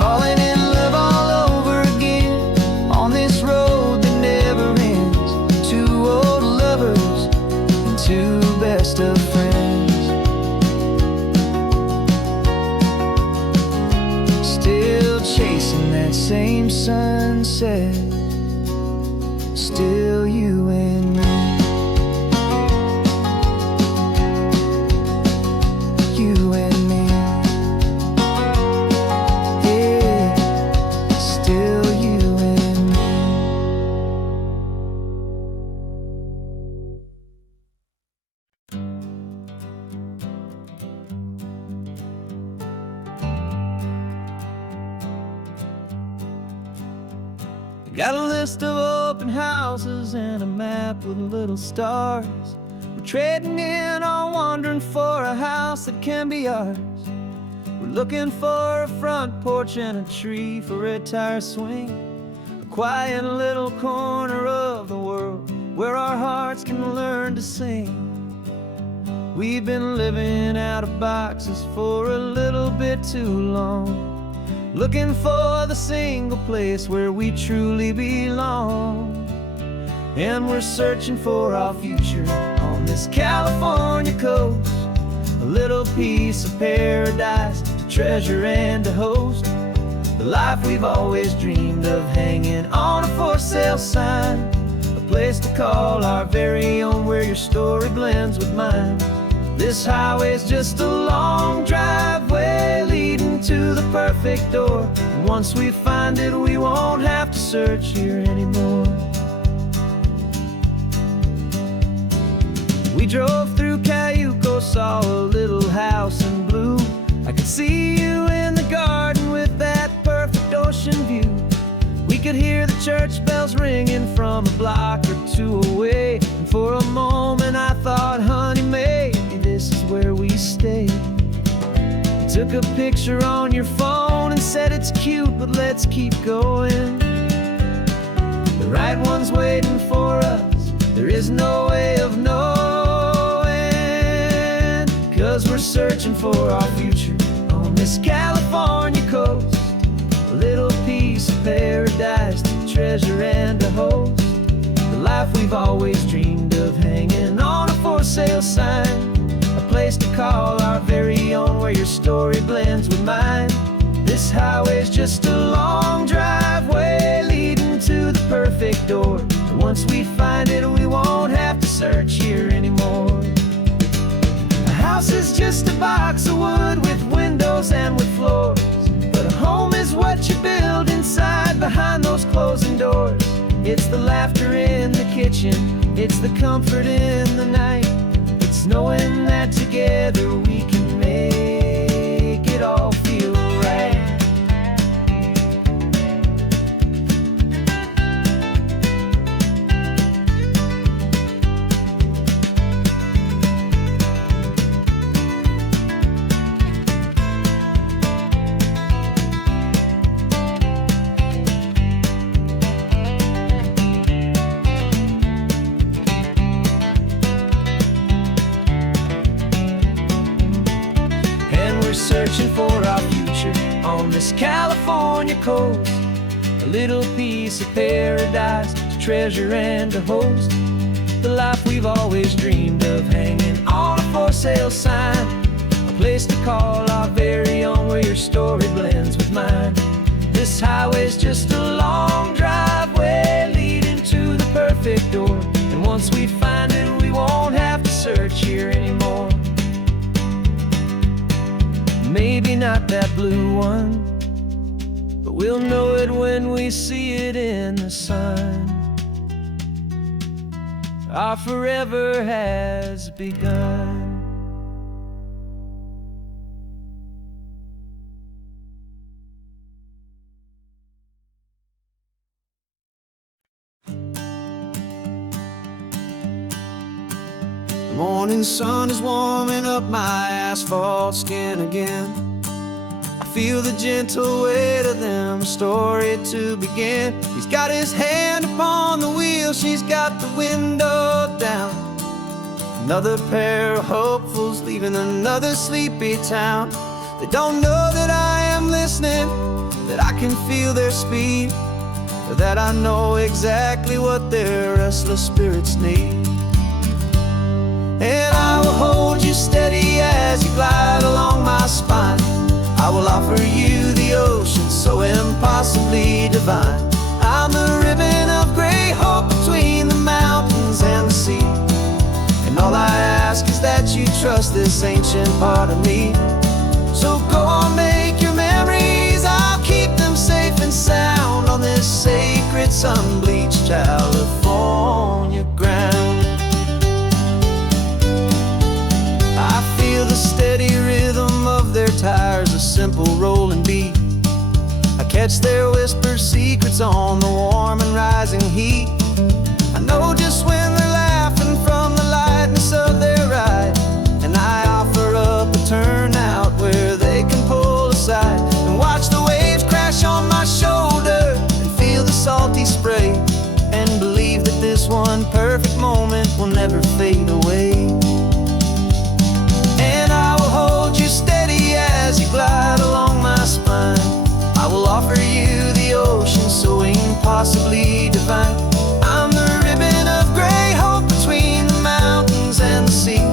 Falling in love all over again on this road that never ends. Two old lovers and two best of friends. Still chasing that same sunset, still you and me. You and me. Yeah, still you and me. Got a list of open houses and a map with little stars. We're trading in or wandering for a house that can be ours. We're looking for a front porch and a tree for a tire swing, a quiet little corner of the world where our hearts can learn to sing. We've been living out of boxes for a little bit too long, looking for the single place where we truly belong. And we're searching for our future on this California coast, a little piece of paradise to treasure and to host, the life we've always dreamed of, hanging on a for sale sign, a place to call our very own, where your story blends with mine. This highway's just a long driveway leading to the perfect door. And once we find it, we won't have to search here anymore. We drove through Cayuco, saw a little house in blue. I could see you in the garden with that perfect ocean view. We could hear the church bells ringing from a block or two away. And for a moment I thought, honey, maybe this is where we stay. We took a picture on your phone and said it's cute, but let's keep going. The right one's waiting for us, there is no way of knowing, 'cause we're searching for our future on this California coast. A little piece of paradise to treasure and to host. The life we've always dreamed of, hanging on a for sale sign. A place to call our very own, where your story blends with mine. This highway's just a long driveway leading to the perfect door. And once we find it, we won't have to search here anymore. A house is just a box of wood with windows and with floors, but a home is what you build inside behind those closing doors. It's the laughter in the kitchen, it's the comfort in the night. It's knowing that together we can make it all feel right. Searching for our future on this California coast. A little piece of paradise to treasure and to host. The life we've always dreamed of, hanging on a for sale sign. A place to call our very own, where your story blends with mine. This highway's just a long driveway leading to the perfect door. And once we find it, we won't have to search here anymore. Maybe not that blue one, but we'll know it when we see it in the sun. Our forever has begun. The morning sun is warming up my asphalt skin again. I feel the gentle weight of them, a story to begin. He's got his hand upon the wheel, she's got the window down. Another pair of hopefuls leaving another sleepy town. They don't know that I am listening, that I can feel their speed, or that I know exactly what their restless spirits need. And I will hold you steady as you glide along my spine. I will offer you the ocean so impossibly divine. I'm the ribbon of gray hope between the mountains and the sea. And all I ask is that you trust this ancient part of me. So go on, make your memories, I'll keep them safe and sound on this sacred sun-bleached California ground. I feel the steady rhythm of their tires, a simple rolling beat. I catch their whispered secrets on the warm and rising heat. I know just when they're laughing from the lightness of their ride, and I offer up a turnout where they can pull aside and watch the waves crash on my shoulder and feel the salty spray, and believe that this one perfect moment will never fade away. And I will hold you steady as you glide along my spine. I will offer you the ocean so impossibly divine. I'm the ribbon of gray hope between the mountains and the sea.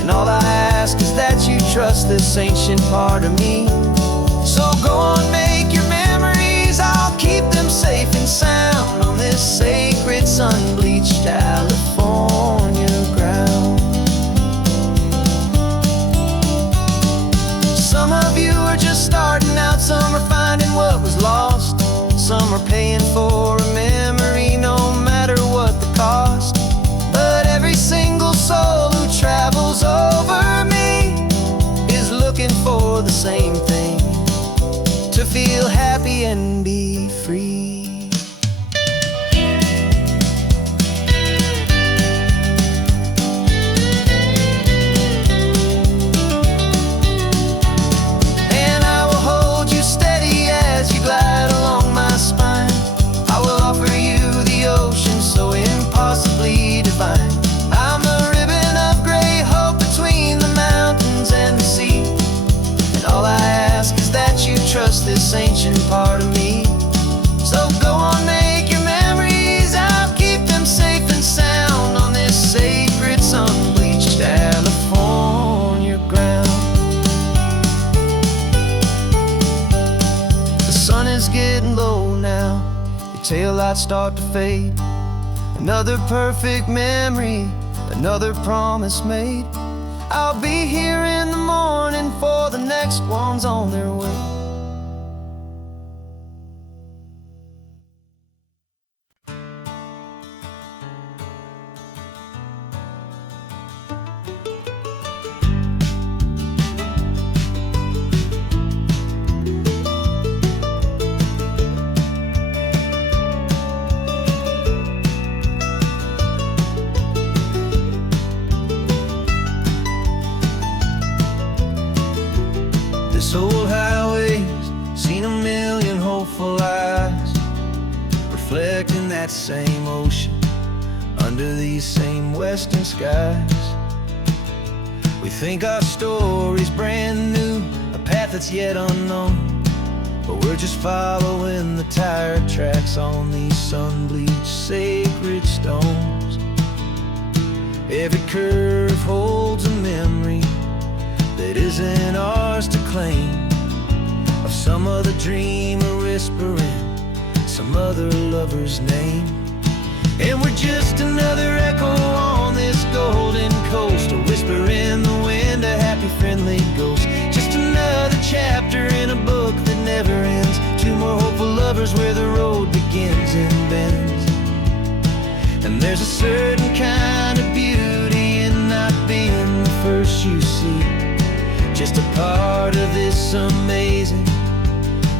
And all I ask is that you trust this ancient part of me. So go on, make your memories, I'll keep them safe and sound on this sacred sun-bleached California ground. Some of you are just starting out, some are finding what was lost. Some are paying for a memory no matter what the cost. But every single soul who travels over me is looking for the same thing, to feel happy and be free. this ancient part of me. So go on, make your memories. I'll keep them safe and sound on this sacred sun-bleached California ground. The sun is getting low now, your taillights start to fade. Another perfect memory, another promise made. I'll be here in the morning for the next ones on their way. This old highway's seen a million hopeful eyes, reflecting that same ocean under these same western skies. We think our story's brand new, a path that's yet unknown, but we're just following the tire tracks on these sun-bleached sacred stones. Every curve holds a memory that isn't ours to claim, of some other dreamer whispering some other lover's name. And we're just another echo on this golden coast, a whisper in the wind, a happy friendly ghost. Just another chapter in a book that never ends, two more hopeful lovers where the road begins and bends. And there's a certain kind of beauty in not being the first you see, just a part of this amazing,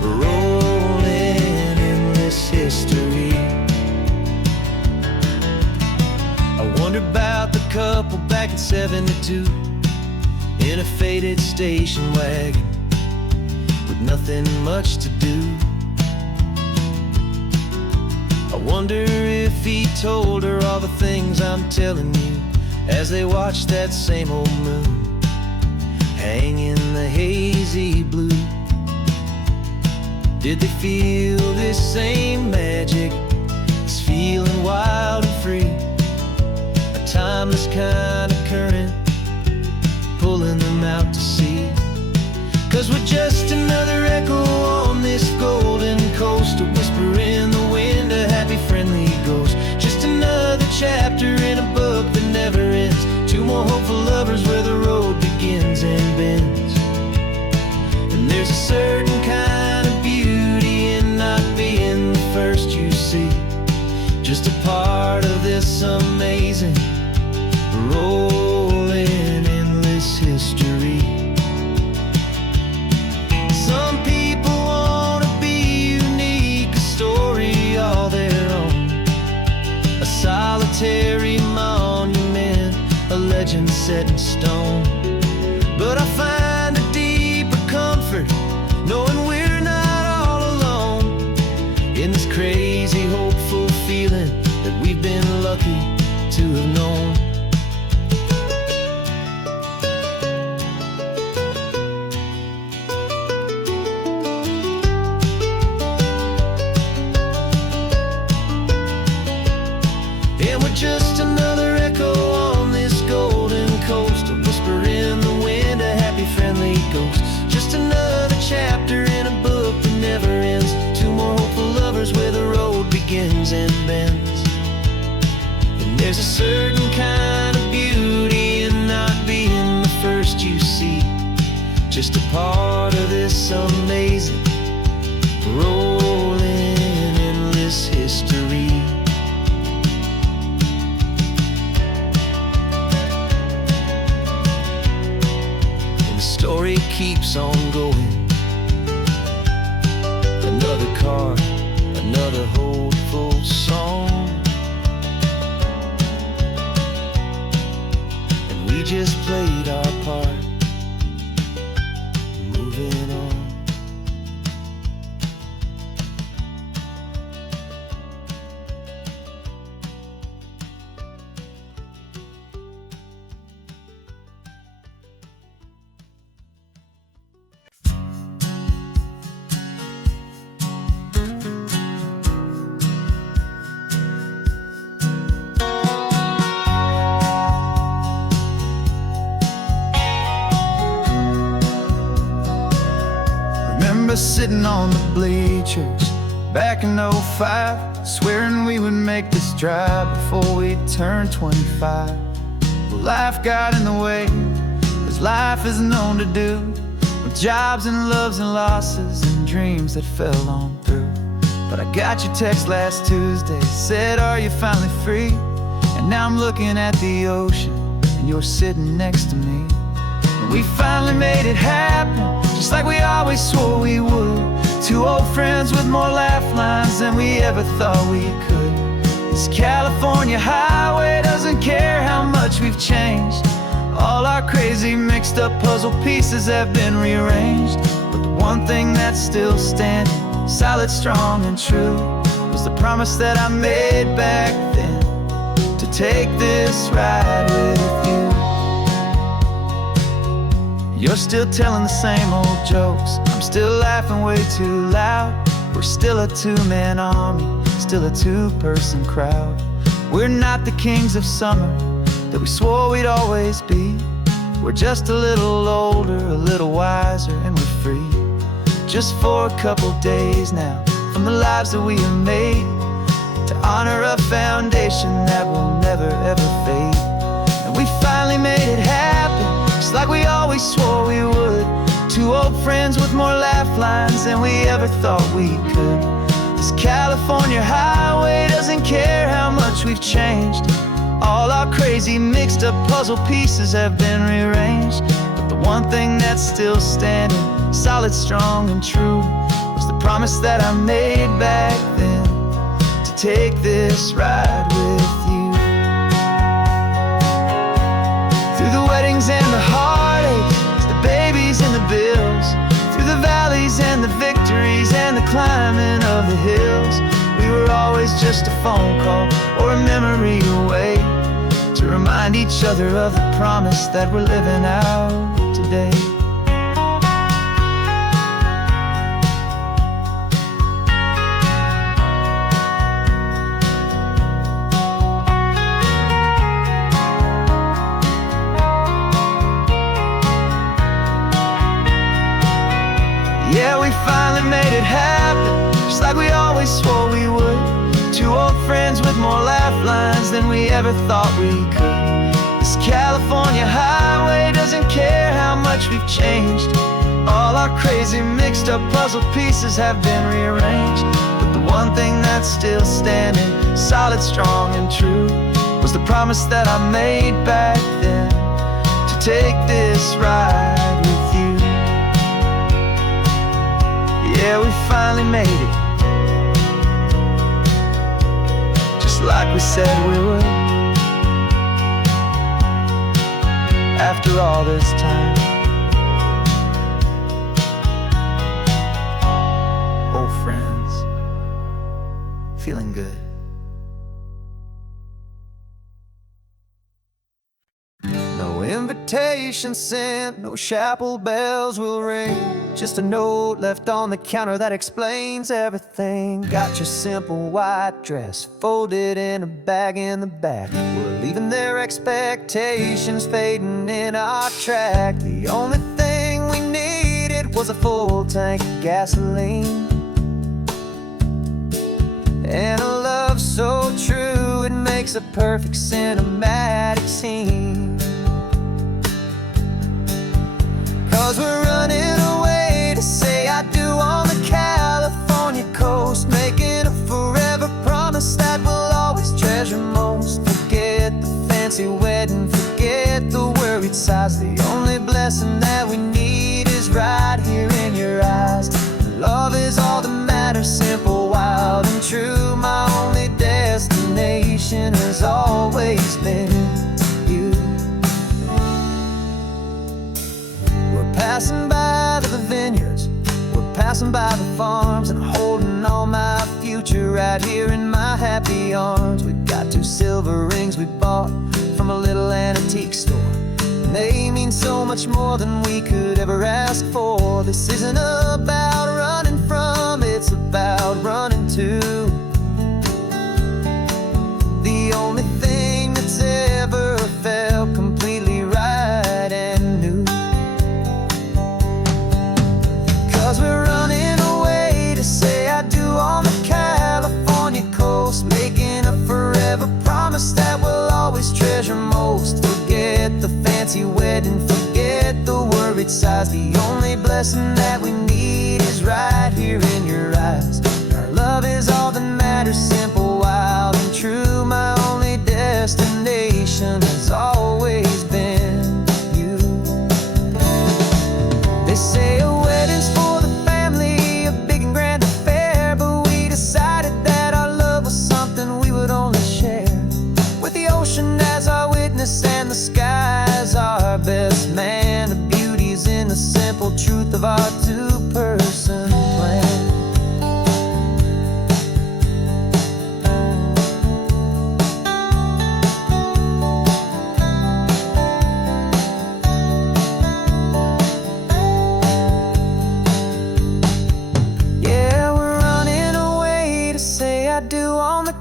rolling, endless history. I wonder about the couple back in '72 in a faded station wagon with nothing much to do. I wonder if he told her all the things I'm telling you as they watched that same old moon hang in the hazy blue. Did they feel this same magic, this feeling wild and free, a timeless kind of current pulling them out to sea? 'Cause we're just another echo on this golden coast, a whisper in the wind, a happy friendly ghost. Just another chapter in a book that never ends, two more hopeful lovers where the road begins and bends. And there's a certain kind of beauty in not being the first you see, just a part of this amazing, rolling, endless history. Some people want to be unique, a story all their own, a solitary monument, a legend set in stone. But I find a deeper comfort knowing we're not all alone in this crazy, hopeful feeling that we've been lucky to have known. And we're just another echo on this golden coast, a whisper in the wind, a happy friendly ghost. Just another chapter in a book that never ends, two more hopeful lovers where the road begins and bends. And there's a certain kind of beauty in not being the first you see, just a part of this amazing, rolling, endless history. Story keeps on going. Another car, another hopeful song, and we just played our part, moving on. remember sitting on the bleachers back in '05, swearing we would make this drive before we turned 25. Well, life got in the way, as life is known to do, with jobs and loves and losses and dreams that fell on through. But I got your text last Tuesday, said, are you finally free? And now I'm looking at the ocean, and you're sitting next to me. And we finally made it happen, just like we always swore we would. Two old friends with more laugh lines than we ever thought we could. This California highway doesn't care how much we've changed. All our crazy mixed up puzzle pieces have been rearranged. But the one thing that's still standing, solid, strong, and true, was the promise that I made back then, to take this ride with you. You're still telling the same old jokes, I'm still laughing way too loud. We're still a two-man army, still a two-person crowd. We're not the kings of summer that we swore we'd always be. We're just a little older, a little wiser, and we're free. Just for a couple days now, from the lives that we have made, to honor a foundation that will never ever fade. And we finally made it happen, just like we always swore we would. Two old friends with more laugh lines than we ever thought we could. This California highway doesn't care how much we've changed. All our crazy mixed up puzzle pieces have been rearranged. But the one thing that's still standing, solid, strong, and true, was the promise that I made back then, to take this ride with you. Through the weddings and the heartaches, the babies and the bills, through the valleys and the victories and the climbing of the hills, we were always just a phone call or a memory away, to remind each other of the promise that we're living out today. Yeah, we finally made it happen, just like we always swore we would. Two old friends with more laugh lines than we ever thought we could. This California highway doesn't care how much we've changed. All our crazy mixed up puzzle pieces have been rearranged. But the one thing that's still standing, solid, strong, and true, was the promise that I made back then, to take this ride with you. Yeah, we finally made it, like we said we would. After all this time, old friends, feeling good. No invitation sent, no chapel bells will ring, just a note left on the counter that explains everything. Got your simple white dress folded in a bag in the back. We're leaving their expectations fading in our track. The only thing we needed was a full tank of gasoline, and a love so true it makes a perfect cinematic scene. 'Cause we're running away to say I do on the California coast, making a forever promise that we'll always treasure most. Forget the fancy wedding, forget the worried sighs. The only blessing that we need is right here in your eyes. Love is all that matters, simple, wild, and true. My only destination has always been you. Passing by the vineyards, we're passing by the farms, and holding all my future right here in my happy arms. We've got 2 silver rings we bought from a little antique store, and they mean so much more than we could ever ask for. This isn't about running from, it's about running to. The only thing that's ever felt completely right and new. 'Cause we're running worried sighs. The only blessing that we need is right here in your eyes. Our love is all that matters, simple, wild, and true. My only destination has always been you. They say a wedding's for the family, a big and grand affair, but we decided that our love was something we would only share with the ocean as our witness and the sky as our best man. The beauty's in the simple truth of our two-person plan.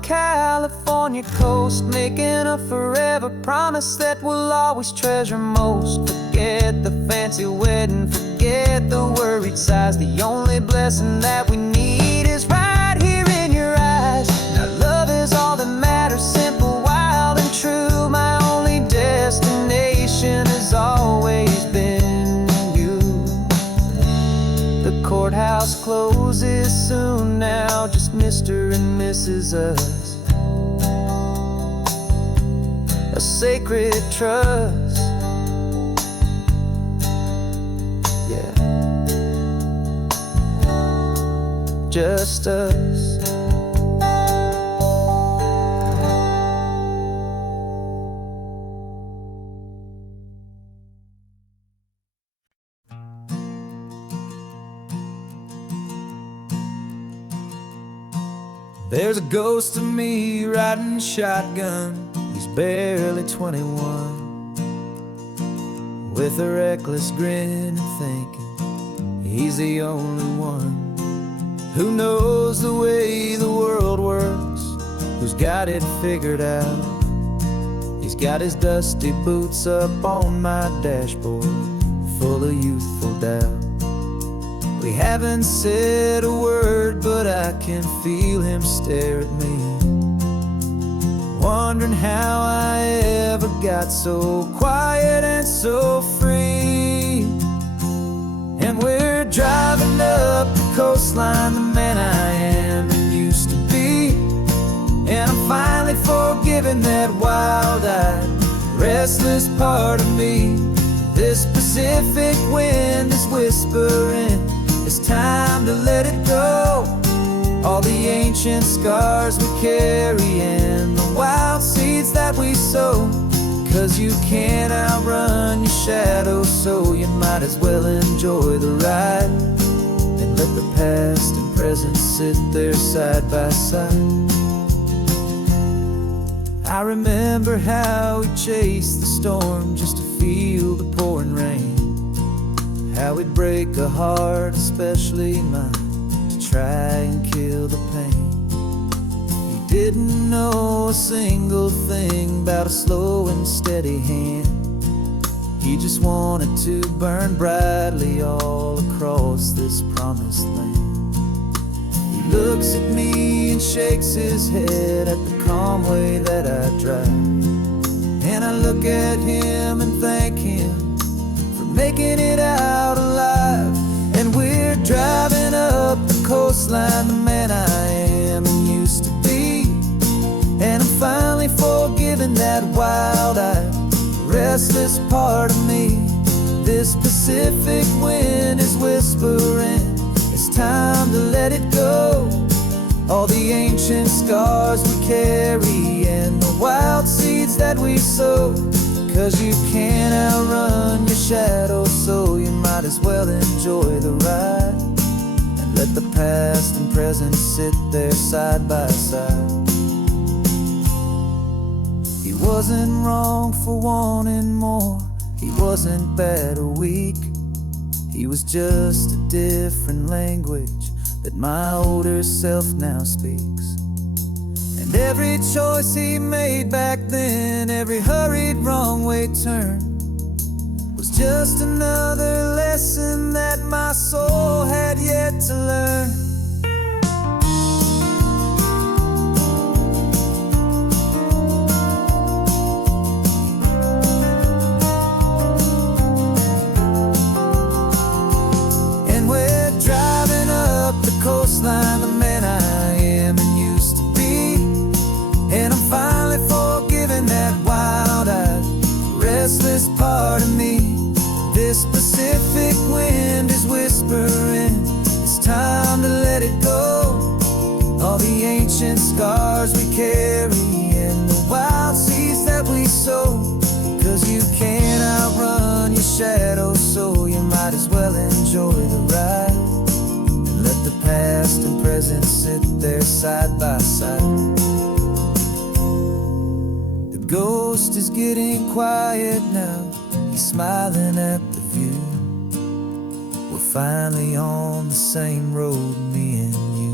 California coast, making a forever promise that we'll always treasure most. Forget the fancy wedding, forget the worried sighs. The only blessing that we need is right here in your eyes. Now love is all that matters, simple, wild, and true. My only destination has always been you. The courthouse closes soon now, just Mr. and Mrs. Us. A sacred trust, yeah, just us. There's a ghost of me riding shotgun. He's barely 21, with a reckless grin and thinking he's the only one who knows the way the world works, who's got it figured out. He's got his dusty boots up on my dashboard, full of youthful doubt. We haven't said a word, but I can feel him stare at me, wondering how I ever got so quiet and so free. And we're driving up the coastline, the man I am and used to be. And I'm finally forgiving that wild-eyed, restless part of me. This Pacific wind is whispering, it's time to let it go. All the ancient scars we carry and the wild seeds that we sow. 'Cause you can't outrun your shadow, so you might as well enjoy the ride and let the past and present sit there side by side. I remember how we chased the storm just to feel the pouring rain, how we'd break a heart, especially mine, try and kill the pain. He didn't know a single thing about a slow and steady hand. He just wanted to burn brightly all across this promised land. He looks at me and shakes his head at the calm way that I drive, and I look at him and thank him for making it out alive. And we're driving up the coastline, the man I am and used to be. And I'm finally forgiving that wild-eyed, restless part of me. This Pacific wind is whispering, it's time to let it go. All the ancient scars we carry and the wild seeds that we sow. 'Cause you can't outrun your shadow, so you might as well enjoy the ride and let the past and present sit there side by side. He wasn't wrong for wanting more, he wasn't bad or weak. He was just a different language that my older self now speaks. And every choice he made back then, every hurried wrong way turn, was just another lesson that my soul had yet to learn. Pacific wind is whispering, it's time to let it go. All the ancient scars we carry and the wild seeds that we sow. 'Cause you can't outrun your shadow, so you might as well enjoy the ride. And let the past and present sit there side by side. The ghost is getting quiet now, he's smiling at the view. We're finally on the same road, me and you.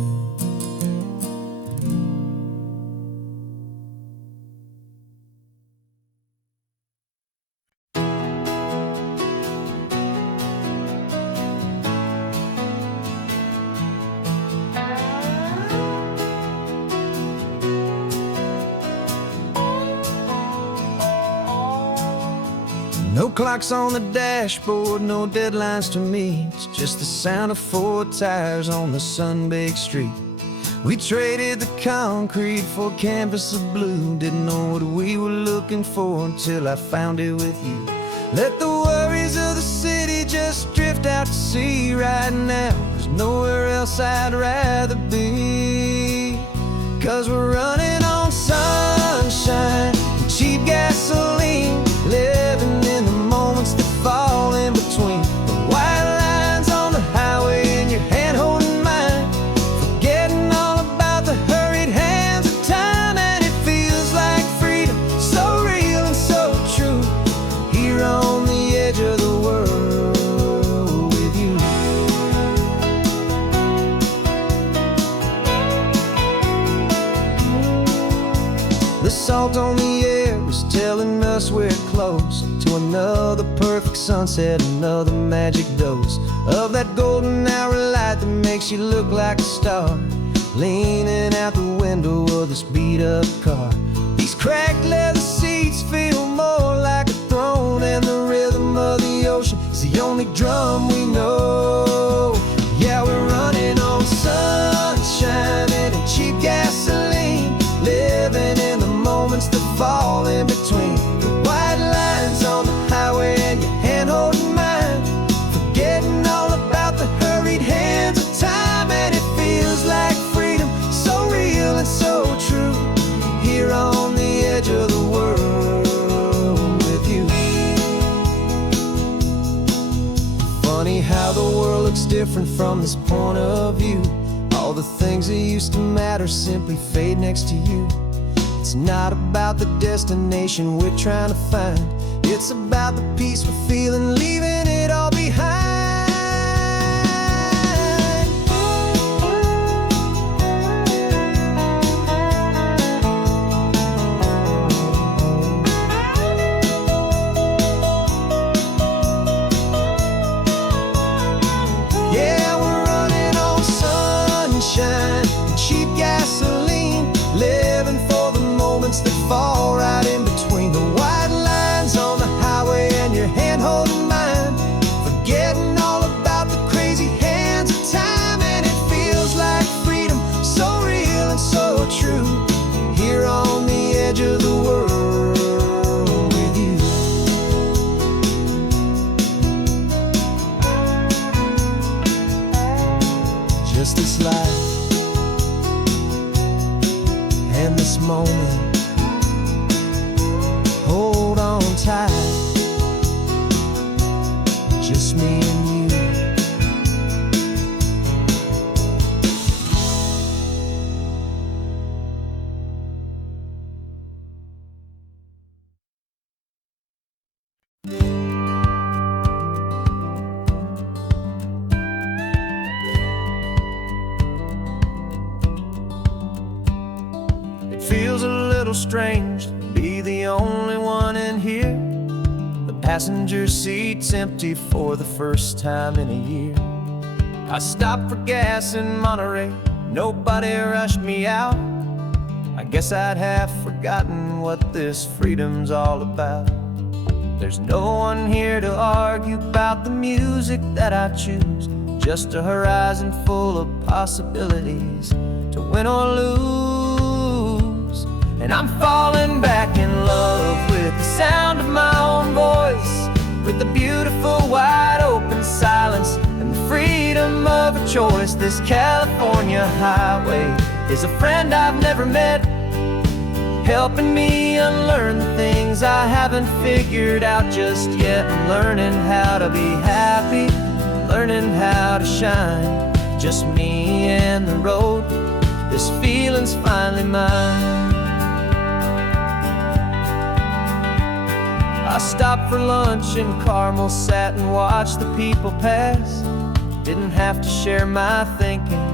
No clocks on the dashboard, no deadlines to meet. It's just the sound of 4 tires on the sun-baked street. We traded the concrete for a canvas of blue. Didn't know what we were looking for until I found it with you. Let the worries of the city just drift out to sea right now. There's nowhere else I'd rather be. 'Cause we're running on sunshine and cheap gasoline, living in the moments that fall in between. The white lines on the highway and your hand holding mine, forgetting all about the hurried hands of time. And it feels like freedom, so real and so true, here on the edge of the world with you. The salt on the air was telling us we're close to another perfect sunset, another magic dose of that golden hour light that makes you look like a star, leaning out the window of this beat-up car. These cracked leather seats feel more like a throne, and the rhythm of the ocean is the only drum we know. Yeah, we're running on sunshine and cheap gasoline, living in the moments that fall in between. The white lines on the highway and your hand holding mine, forgetting all about the hurried hands of time. And it feels like freedom, so real and so true, here on the edge of the world with you. Funny how the world looks different from this point of view. All the things that used to matter simply fade next to you. It's not about the destination we're trying to find, it's about the peace we're feeling, leaving it all behind. Yeah, we're running on sunshine and cheap gasoline, living for the moments that fall right in between. The white lines on the highway and your hand holding mine, forgetting all about the crazy hands of time. And it feels like freedom, so real and so true, here on the edge of the world with you. Just this life and this moment, hold on tight, just me and you. It feels a little strange to be the only one in here. The passenger seat's empty for the first time in a year. I stopped for gas in Monterey, nobody rushed me out. I guess I'd have forgotten what this freedom's all about. There's no one here to argue about the music that I choose, just a horizon full of possibilities to win or lose. And I'm falling back in love with the sound of my own voice, with the beautiful wide open silence and the freedom of a choice. This California highway is a friend I've never met, helping me unlearn the things I haven't figured out just yet. I'm learning how to be happy, learning how to shine, just me and the road. This feeling's finally mine. I stopped for lunch in Carmel, sat and watched the people pass. Didn't have to share my thinking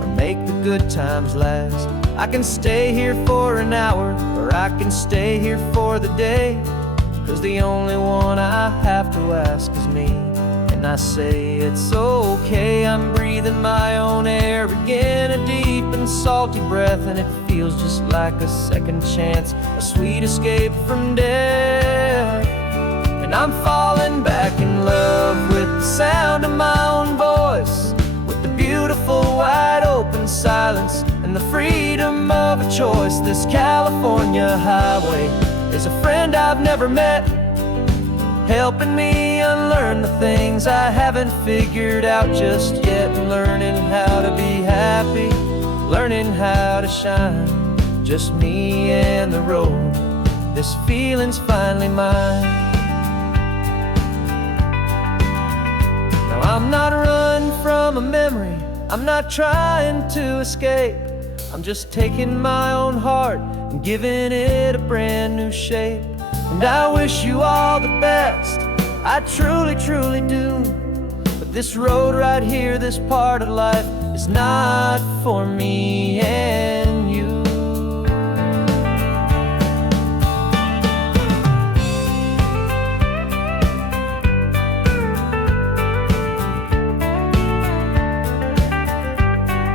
or make the good times last. I can stay here for an hour, or I can stay here for the day, 'cause the only one I have to ask is me. And I say it's okay, I'm breathing my own air again, a deep and salty breath, and it feels just like a second chance, a sweet escape from death. And I'm falling back in love with the sound of my own voice, with the beautiful wide open silence and the freedom of a choice. This California highway is a friend I've never met, helping me unlearn the things I haven't figured out just yet. Learning how to be happy, learning how to shine, just me and the road. This feeling's finally mine. Now I'm not running from a memory, I'm not trying to escape. I'm just taking my own heart and giving it a brand new shape. And I wish you all the best, I truly, truly do. But this road right here, this part of life, is not for me and you.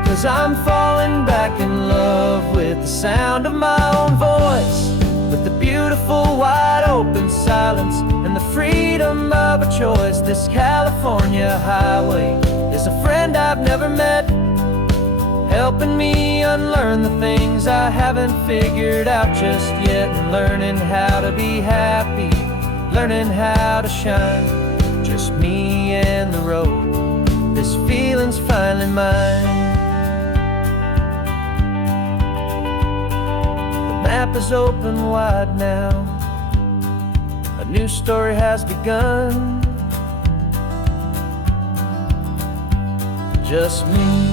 Cause I'm falling back in love with the sound of my own voice, with the beautiful wide open silence and the freedom of a choice. This California highway is a friend I've never met, helping me unlearn the things I haven't figured out just yet. And learning how to be happy, learning how to shine, just me and the road. This feeling's finally mine. The map is open wide now, a new story has begun, just me.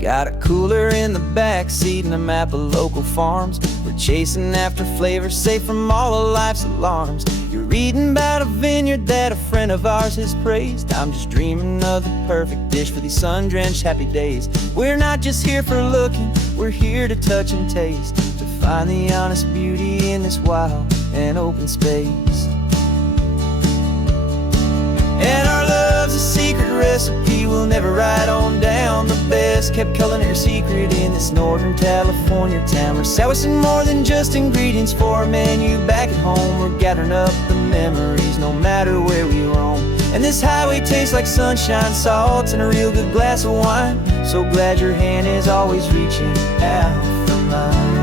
Got a cooler in the back seat and a map of local farms. We're chasing after flavors safe from all of life's alarms. You're reading about a vineyard that a friend of ours has praised. I'm just dreaming of the perfect dish for these sun-drenched happy days. We're not just here for looking, we're here to touch and taste, to find the honest beauty in this wild and open space. And our love's a secret recipe we'll never write on down. The best kept culinary secret in this Northern California town. We're sourcing more than just ingredients for a menu back at home. We're gathering up the memories no matter where we roam. And this highway tastes like sunshine, salt, and a real good glass of wine. So glad your hand is always reaching out for mine.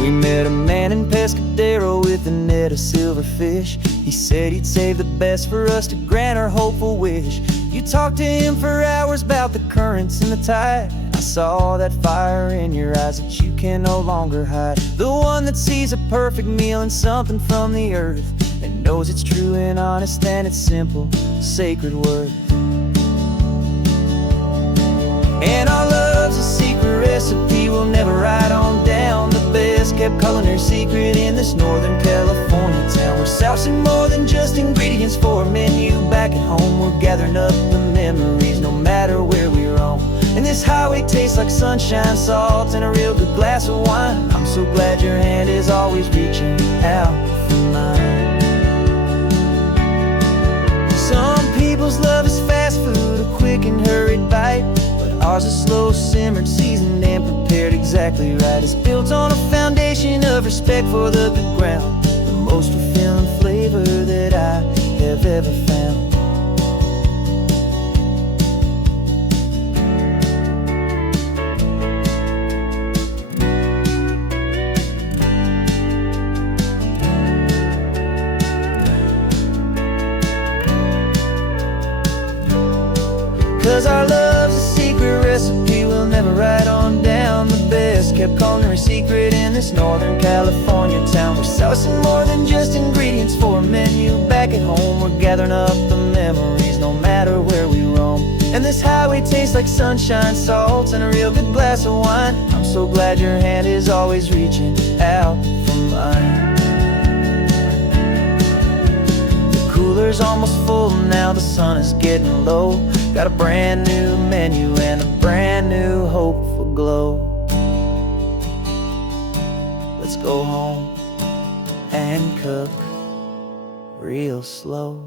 We met a man in Pescadero with a net of silverfish. He said he'd save the best for us to grant our hopeful wish. You talked to him for hours about the currents and the tide. I saw that fire in your eyes that you can no longer hide. The one that sees a perfect meal in something from the earth, and knows it's true and honest and it's simple, sacred worth. And our love's a secret recipe we'll never write on down. The best kept culinary secret in this Northern California town. We're sourcing more than just ingredients for a menu back at home. We're gathering up the memories no matter where we roam. And this highway tastes like sunshine, salt, and a real good glass of wine. I'm so glad your hand is always reaching out for mine. Some people's love is fast food, a quick and hurried bite, but Ours is slow simmered, seasoned and prepared exactly right. It's built on a foundation of respect for the good ground, the most fulfilling flavor that I have ever found. 'Cause our love's a secret recipe we'll never write on down. The best kept culinary secret in this Northern California town. We're sourcing more than just ingredients for a menu. Back at home we're gathering up the memories, no matter where we roam. And this highway tastes like sunshine, salt, and a real good glass of wine. I'm so glad your hand is always reaching out for mine. The cooler's almost full now, the sun is getting low. Got a brand new menu and a brand new hopeful glow. Let's go home and cook real slow.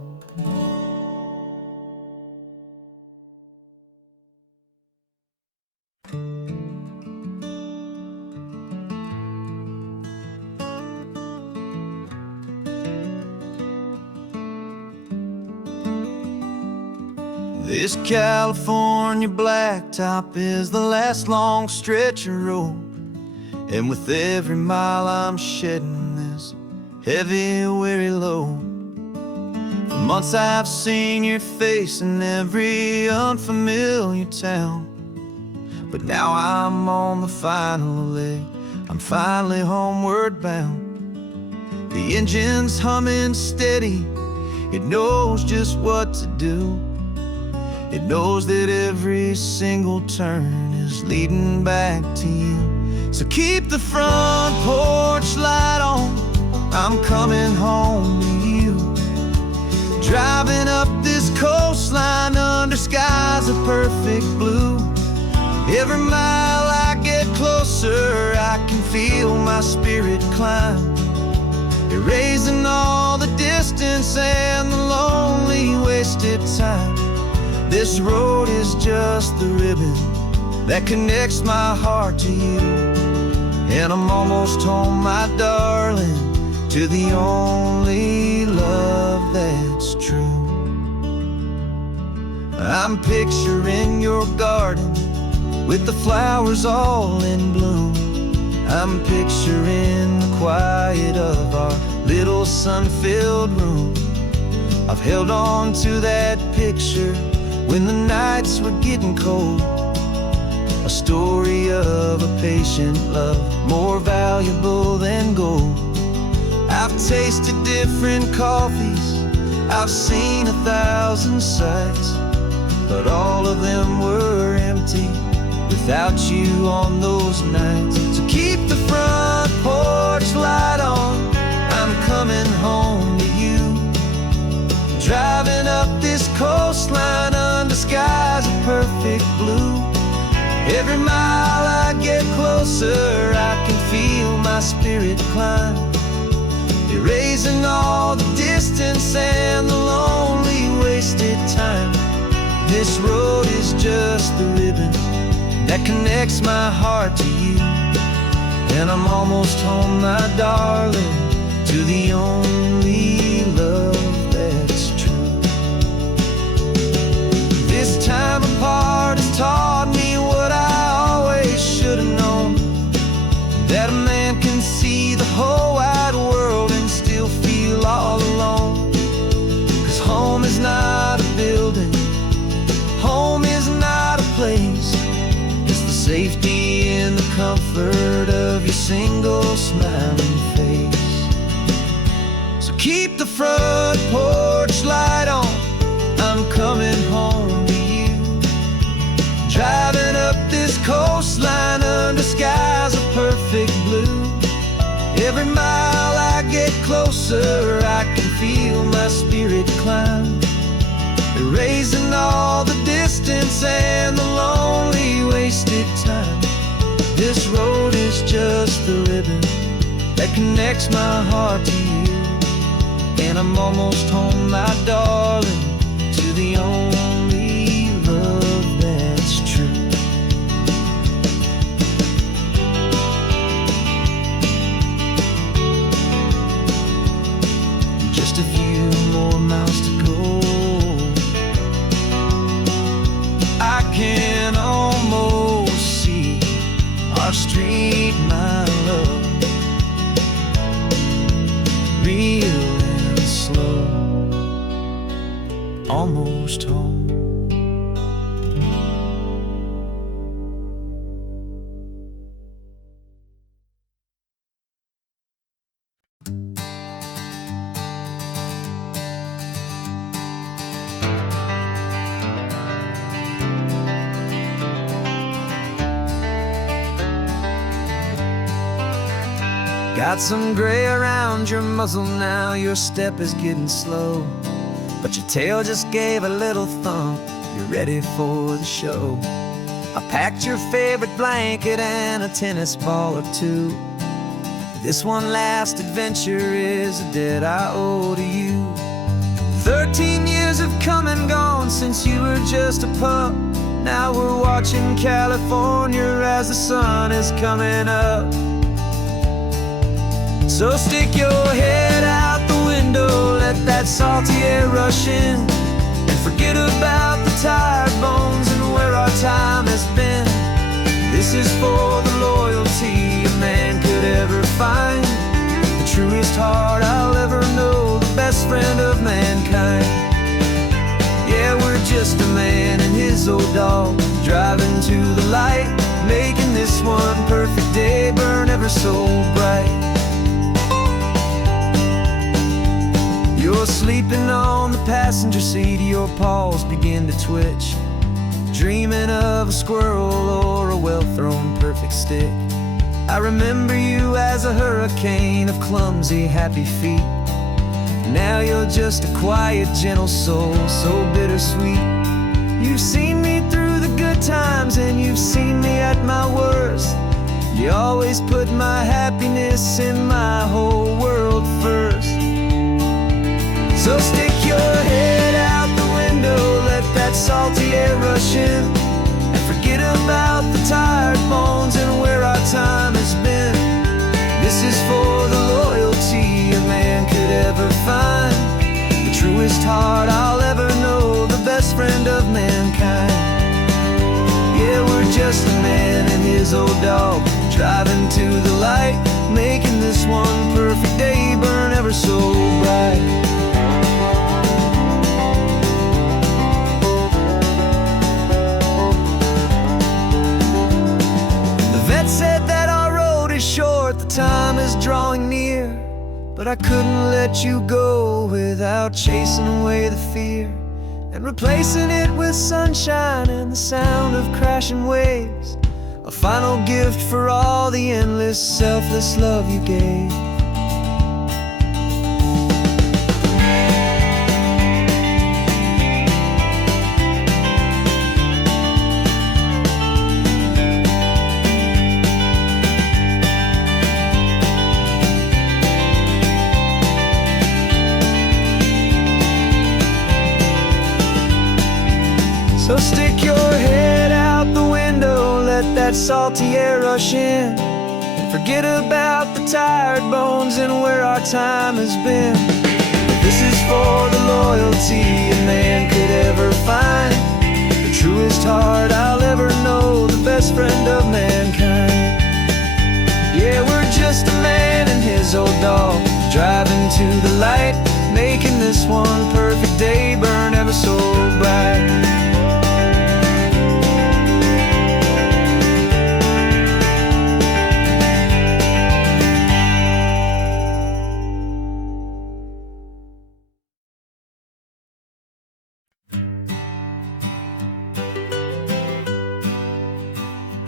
This California blacktop is the last long stretch of road, and with every mile I'm shedding this heavy, weary load. For months I've seen your face in every unfamiliar town, but now I'm on the final leg, I'm finally homeward bound. The engine's humming steady, it knows just what to do. It knows that every single turn is leading back to you. So keep the front porch light on, I'm coming home to you. Driving up this coastline under skies of perfect blue. Every mile I get closer, I can feel my spirit climb, erasing all the distance and the lonely wasted time. This road is just the ribbon that connects my heart to you, and I'm almost home, my darling, to the only love that's true. I'm picturing your garden with the flowers all in bloom. I'm picturing the quiet of our little sun-filled room. I've held on to that picture when the nights were getting cold, a story of a patient love, more valuable than gold. I've tasted different coffees, I've seen 1,000 sights, but all of them were empty without you on those nights. So keep the front porch light on, I'm coming home to you. Driving up this coastline under skies of perfect blue. Every mile I get closer, I can feel my spirit climb, erasing all the distance and the lonely wasted time. This road is just the ribbon that connects my heart to you, and I'm almost home, my darling, to the only love that's true. This time apart has taught me what I always should have known, that a man can see the whole wide world and still feel all alone. 'Cause home is not a building, home is not a place, it's the safety and the comfort of your single smiling face. So keep the front porch light on, I'm coming home to you. Driving up this coastline under skies of perfect blue. Every mile I get closer, I can feel my spirit climb, erasing all the distance and the lonely wasted time. This road is just the ribbon that connects my heart to you, and I'm almost home, my darling, to the only love that's true. miles to go. I can almost see our street, my love, real and slow, almost home. Got some gray around your muzzle now, your step is getting slow, but your tail just gave a little thump, you're ready for the show. I packed your favorite blanket and a tennis ball or two. This one last adventure is a debt I owe to you. 13 years have come and gone since you were just a pup. Now we're watching California as the sun is coming up. So stick your head out the window, let that salty air rush in, and forget about the tired bones and where our time has been. This is for the loyalty a man could ever find, the truest heart I'll ever know, the best friend of mankind. Yeah, we're just a man and his old dog, driving to the light, making this one perfect day burn ever so bright. You're sleeping on the passenger seat, your paws begin to twitch, dreaming of a squirrel or a well-thrown perfect stick. I remember you as a hurricane of clumsy, happy feet. Now you're just a quiet, gentle soul, so bittersweet. You've seen me through the good times and you've seen me at my worst. You always put my happiness in my whole world first. So stick your head out the window, let that salty air rush in, and forget about the tired bones and where our time has been. This is for the loyalty a man could ever find, the truest heart I'll ever know, the best friend of mankind. Yeah, we're just a man and his old dog, driving to the light, making this one perfect day burn ever so bright. Said that our road is short, the time is drawing near, but I couldn't let you go without chasing away the fear and replacing it with sunshine and the sound of crashing waves, a final gift for all the endless, selfless love you gave. So stick your head out the window, let that salty air rush in, and forget about the tired bones and where our time has been. This is for the loyalty a man could ever find, the truest heart I'll ever know, the best friend of mankind. Yeah, we're just a man and his old dog, driving to the light, making this one perfect day burn ever so bright.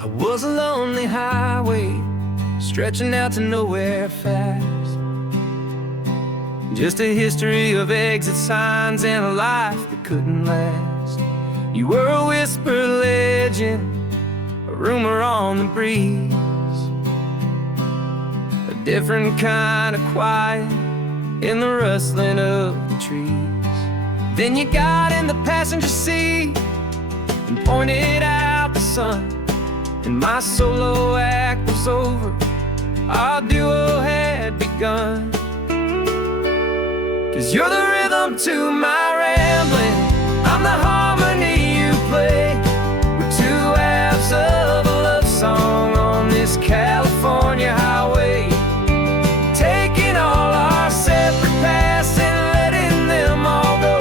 I was a lonely highway, stretching out to nowhere fast. Just a history of exit signs and a life that couldn't last. You were a whisper legend, a rumor on the breeze, a different kind of quiet in the rustling of the trees. Then you got in the passenger seat and pointed out the sun, and my solo act was over, our duo had begun. 'Cause you're the rhythm rhythm to my rambling. I'm the harmony you play. We're two halves of a love song on this California highway, taking all our separate paths and letting them all go,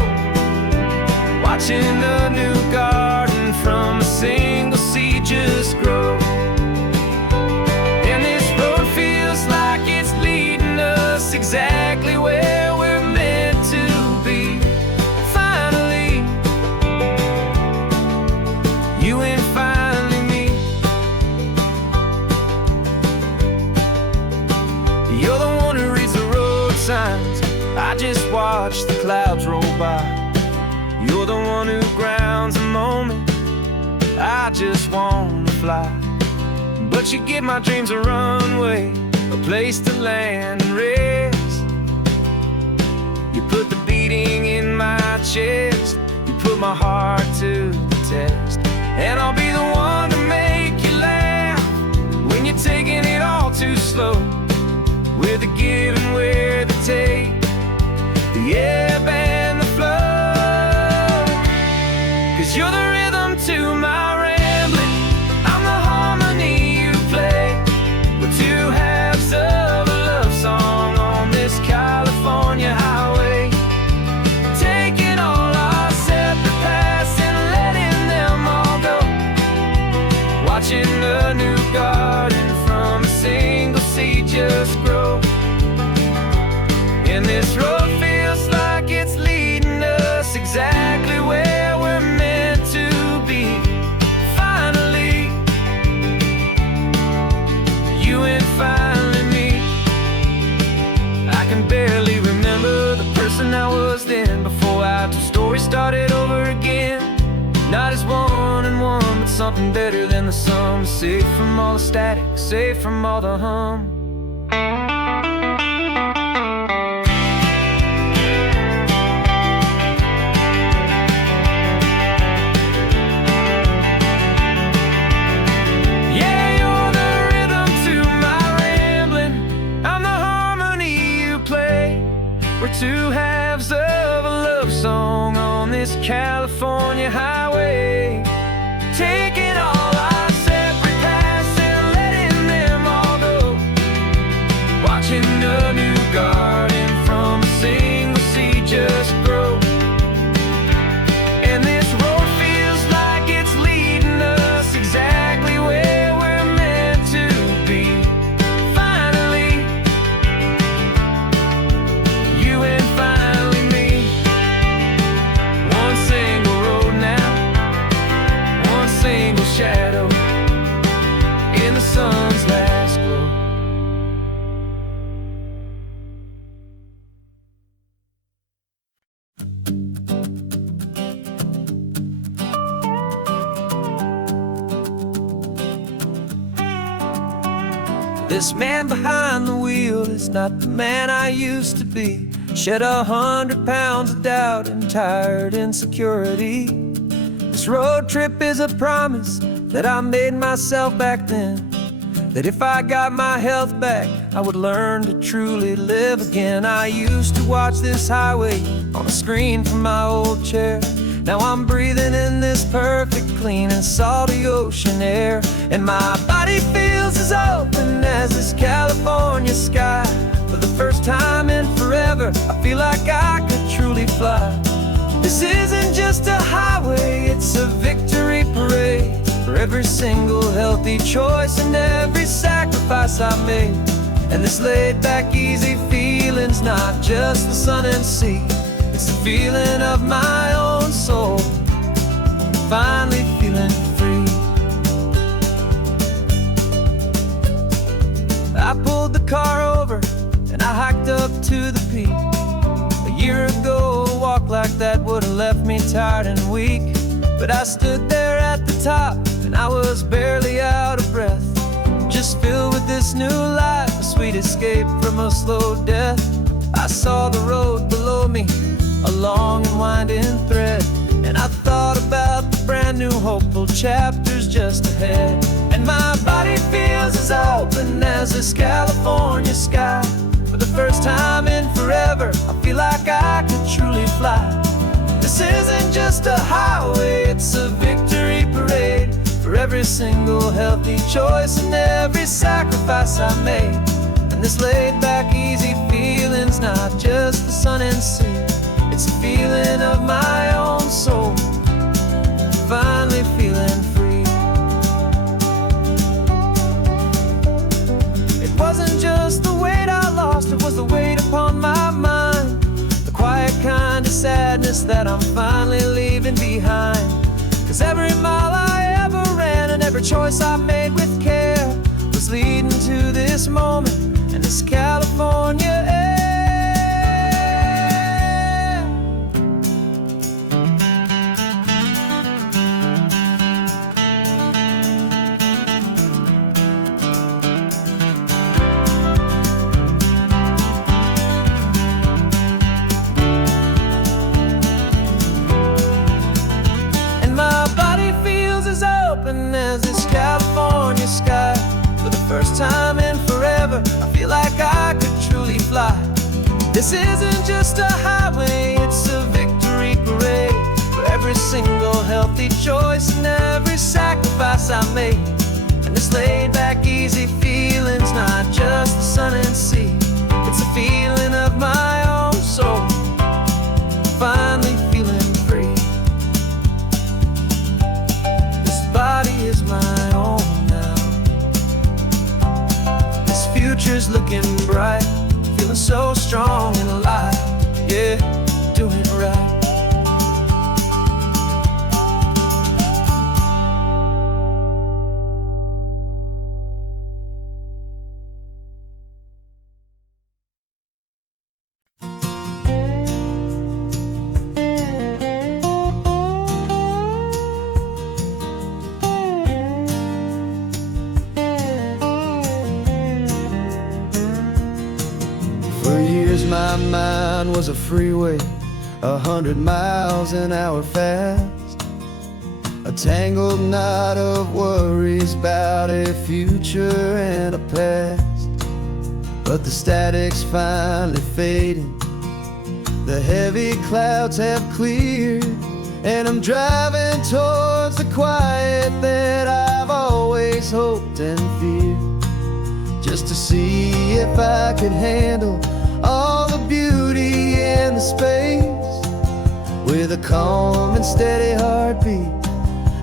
watching a new garden from a single seed just grow. And this road feels like it's leading us exactly where we're meant to be. Finally, you and finally me. You're the one who reads the road signs, I just watch the clouds roll by. You're the one who grounds a moment, I just wanna fly. But you give my dreams a runway, a place to land and rest. You put the beating in my chest, you put my heart to the test. And I'll be the one to make you laugh when you're taking it all too slow. We're the give and we're the take, the ebb and the flow. 'Cause you're the rhythm to my rambling, I'm the harmony you play. We're two halves of a love song on this California highway, taking all our separate paths and letting them all go, watching a new garden from a single seed just grow. And this road feels like it's leading us exactly where we're meant to be. Finally, you and finally me. I can barely remember the person I was then, before our two stories started over again. Not as one and one, but something better than the sum. Safe from all the static, safe from all the hum. We're two halves of a love song on this California highway, taking all our separate paths and letting them all go, watching a new garden from a single seed just grow. And this road feels like it's leading us exactly where we're meant to be. Finally, you and finally me. One single road now, one single shadow in the sun's last glow. This man behind the wheel is not the man I used to be. Shed 100 pounds of doubt and tired insecurity. This road trip is a promise that I made myself back then, that if I got my health back, I would learn to truly live again. I used to watch this highway on a screen from my old chair. Now I'm breathing in this perfect, clean and salty ocean air. And my body feels as open as this California sky. For the first time in forever, I feel like I could truly fly. This isn't just a highway, it's a victory parade for every single healthy choice and every sacrifice I made. And this laid back, easy feeling's not just the sun and sea, it's the feeling of my own soul, finally feeling free. I pulled the car over and I hiked up to the peak. A year ago, a walk like that would have left me tired and weak. But I stood there at the top and I was barely out of breath, just filled with this new life, a sweet escape from a slow death. I saw the road below me, a long and winding thread, and I thought about the brand new hopeful chapters just ahead. And my body feels as open as this California sky. For the first time in forever, I feel like I could truly fly. This isn't just a highway, it's a victory parade for every single healthy choice and every sacrifice I made. And this laid back, easy feeling's not just the sun and sea, it's a feeling of my own soul, finally feeling free. It wasn't just the weight I lost, it was the weight upon my mind, the quiet kind of sadness that I'm finally leaving behind. 'Cause every mile I ever ran and every choice I made with care was leading to this moment and this California air. As this California sky, for the first time in forever, I feel like I could truly fly. This isn't just a highway, it's a victory parade for every single healthy choice and every sacrifice I made. And this laid back, easy feeling's not just the sun and sea, it's a feeling of my own soul, finally feeling free. Body is my own now. This future's looking bright, feeling so strong and alive. Yeah, doing it right. For years my mind was a freeway, 100 miles an hour fast, a tangled knot of worries about a future and a past. But the static's finally fading, the heavy clouds have cleared, and I'm driving towards the quiet that I've always hoped and feared, just to see if I could handle all the beauty and the space, with a calm and steady heartbeat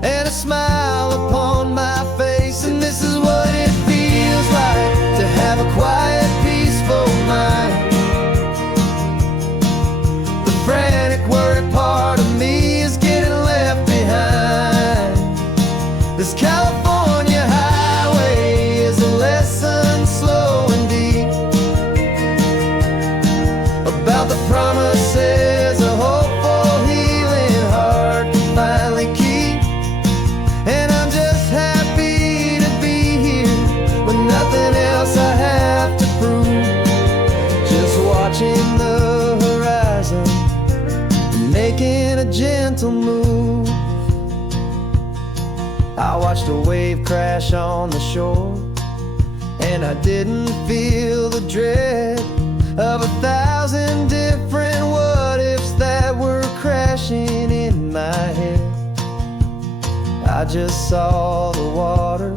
and a smile upon my face. And this is what it feels like to have a quiet, peaceful mind. The frantic, worried part of me is getting left behind. This California highway is a lesson slow and deep about the promises a hopeful, healing heart can finally keep. And I'm just happy to be here with nothing else I have to prove, just watching the horizon and making a gentle move. I watched a wave crash on the shore, and I didn't feel the dread of 1,000 different what-ifs that were crashing in my head. I just saw the water,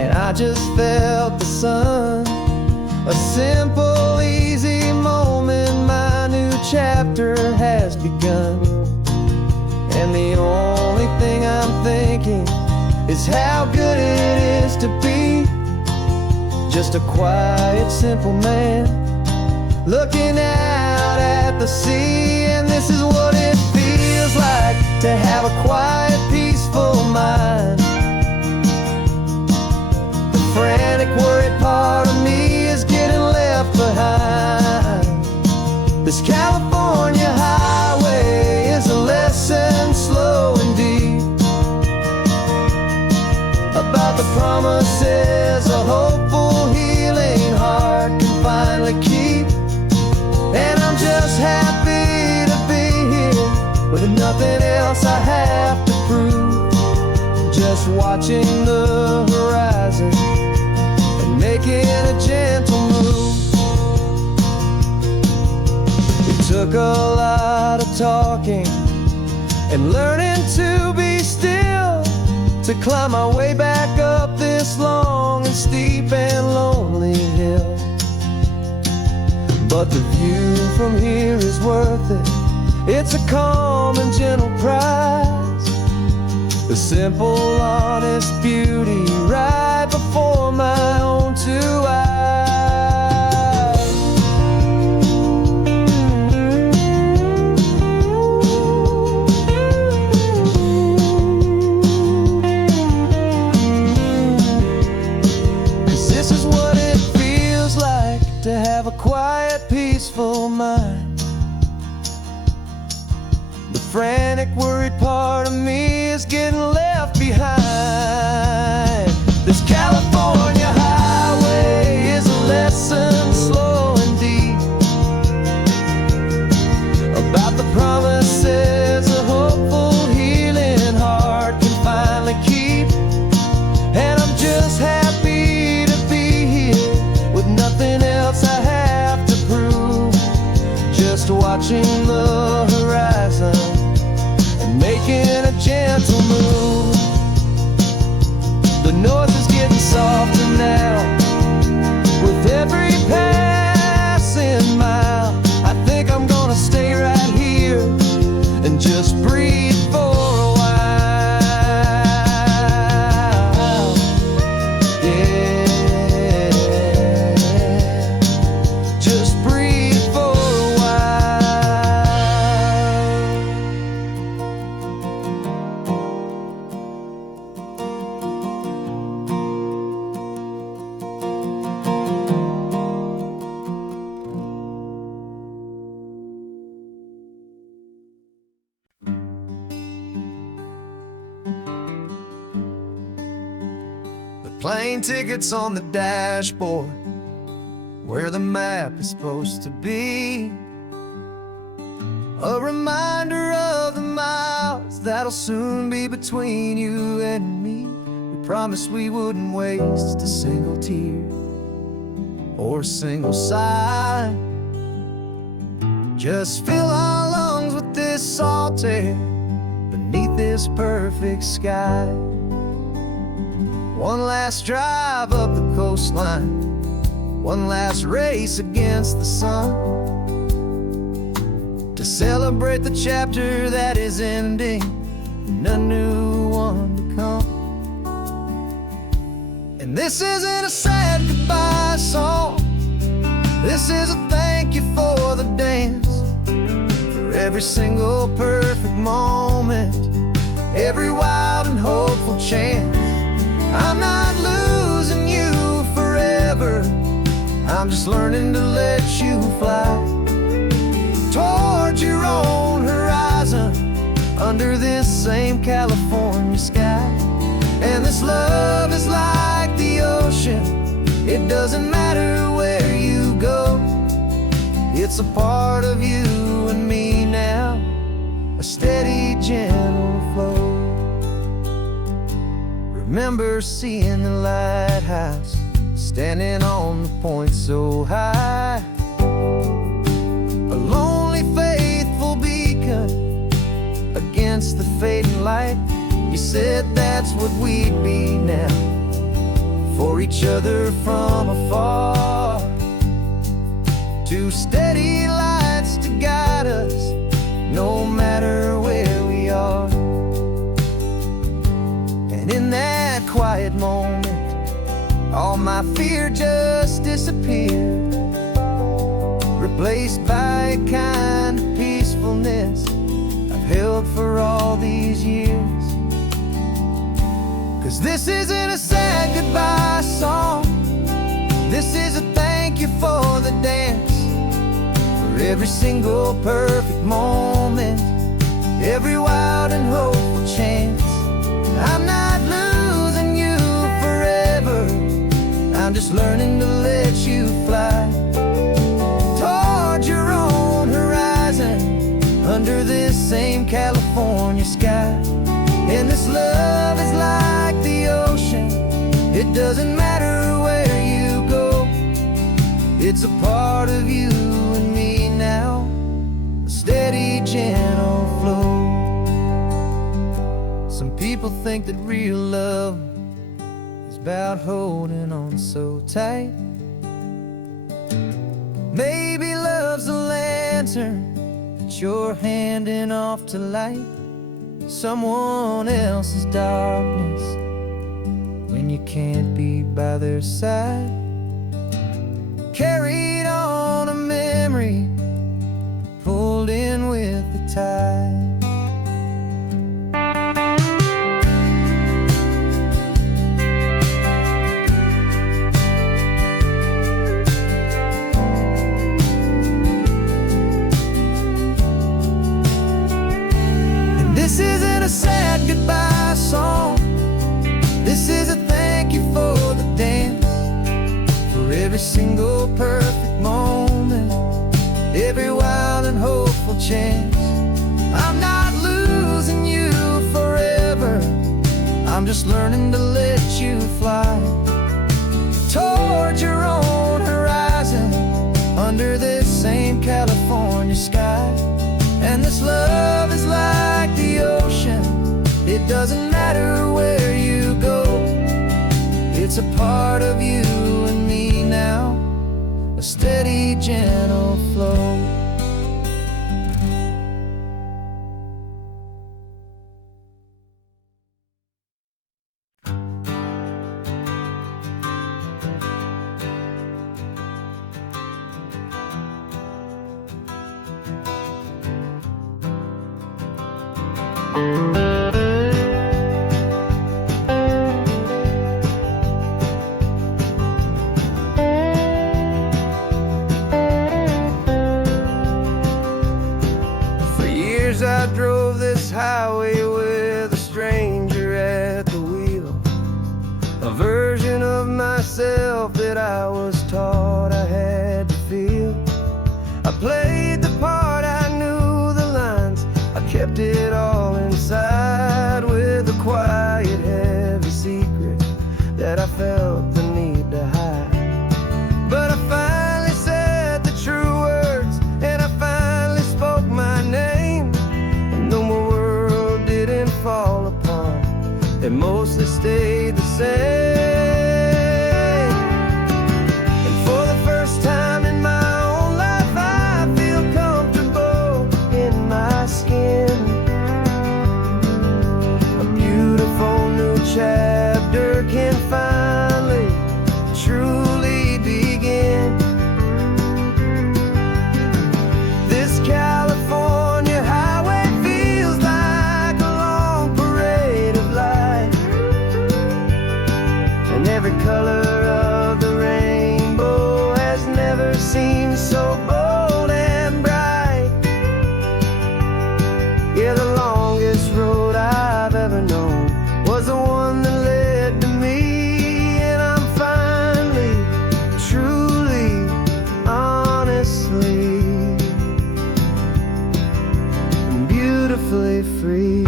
and I just felt the sun. A simple, easy moment, my new chapter has begun. And the only thing I'm thinking is how good it is to be just a quiet, simple man looking out at the sea. And this is what it feels like to have a quiet, peaceful mind. The frantic, worried part of me is getting left behind. This California highway is a lesson slow and deep about the promises a hopeful, healing heart can finally keep. And I'm just happy to be here with nothing else I have to prove, just watching the horizon and making a gentle move. It took a lot talking and learning to be still, to climb my way back up this long and steep and lonely hill. But the view from here is worth it. It's a calm and gentle prize, the simple, honest beauty right before my own two eyes. 'Cause this is what it feels like to have a quiet, peaceful mind. The frantic, worried part of me is getting left behind. This California highway is a lesson, slow and deep, about the promises a hopeful, healing heart can finally keep. And I'm just happy to be here with nothing else I have to prove, just watching the horizon and making a gentle move. The noise is getting softer now with every passing mile. I think I'm gonna stay right here and just breathe for a while. Yeah, just breathe for a while. The plane tickets on the dashboard, where the map is supposed to be, a reminder of the miles that'll soon be between you and me. We promised we wouldn't waste a single tear or a single sigh, just fill our lungs with this salt air beneath this perfect sky. One last drive up the coastline, one last race against the sun, to celebrate the chapter that is ending and a new one to come. And this isn't a sad goodbye song, this is a thank you for the dance, for every single perfect moment, every wild and hopeful chance. I'm not losing you forever, I'm just learning to let you fly towards your own horizon, under this same California sky. And this love is like the ocean, it doesn't matter where you go, it's a part of you and me now, a steady, gentle flow. Remember seeing the lighthouse, standing on the point so high, a lonely, faithful beacon against the fading light. You said that's what we'd be now, for each other from afar, two steady lights to guide us, no matter where we are. And in that quiet moment, all my fear just disappeared, replaced by a kind of peacefulness I've held for all these years. 'Cause this isn't a sad goodbye song, this is a thank you for the dance, for every single perfect moment, every wild and hopeful chance. I'm not losing you forever, I'm just learning to let you fly towards your own horizon, under this same California sky. And this love is like the ocean, it doesn't matter where you go, it's a part of you and me now, a steady, gentle people think that real love is about holding on so tight. Maybe love's a lantern that you're handing off to light someone else's darkness when you can't be by their side. Carried on a memory, pulled in with the tide. This isn't a sad goodbye song. This is a thank you for the dance, for every single perfect moment, every wild and hopeful chance. I'm not losing you forever, I'm just learning to let you fly toward your own horizon, under this same California sky. And this love is like the ocean, it doesn't matter where you go. It's a part of you and me now, a steady, gentle flow. For years I drove this highway with a stranger at the wheel, a version of myself that I was taught I had to feel. I played the part, I knew the lines, I kept it all inside with a quiet, heavy secret that I felt the need to hide. But I finally said the true words, and I finally spoke my name, and though my world didn't fall apart, it mostly stayed the same. And for the first time in my own life, I feel comfortable in my skin. A beautiful new chapter can finally truly begin. This California highway feels like a long parade of light, and every color of the rainbow has never seemed so bold and bright. Yeah, the longest road I've ever known was the one that led to me, and I'm finally, truly, honestly, beautifully free.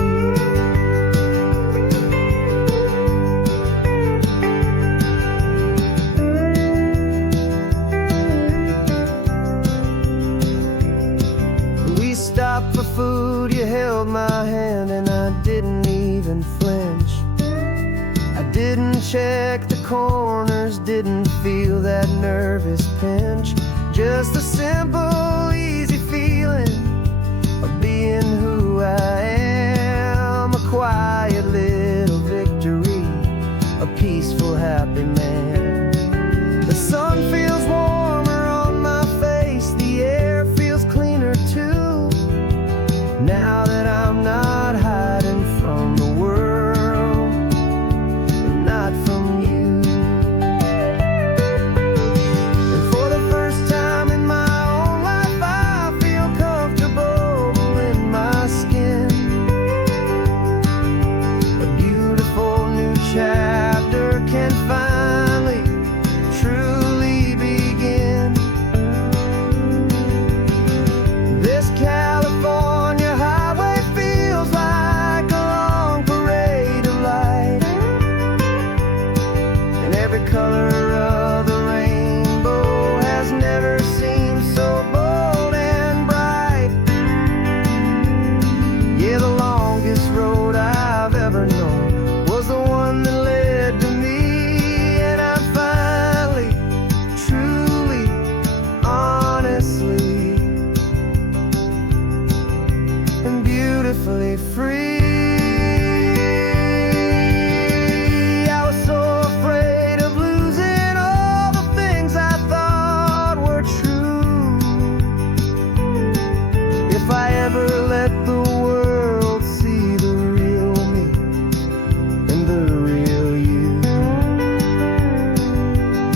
We stopped for food, you held my hand, and I didn't even flinch. I didn't check the corners, didn't feel that nervous pinch. Just a simple, easy feeling of being who I am. A quiet little victory, a peaceful, happy man. The sun feels warmer on my face, the air feels cleaner too, now that I'm not hiding from the world, and not from you. And for the first time in my own life,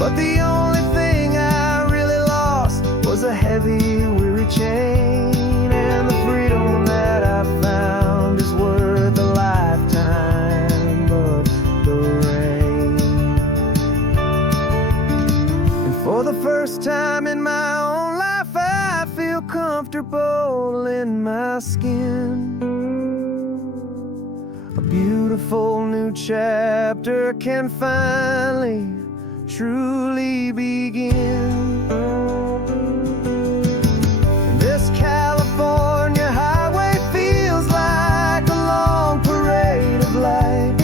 But the only thing I really lost was a heavy, weary chain. And the freedom that I found is worth a lifetime of the rain. And for the first time in my own life, I feel comfortable in my skin. A beautiful new chapter can finally, truly begin. This California highway feels like a long parade of light,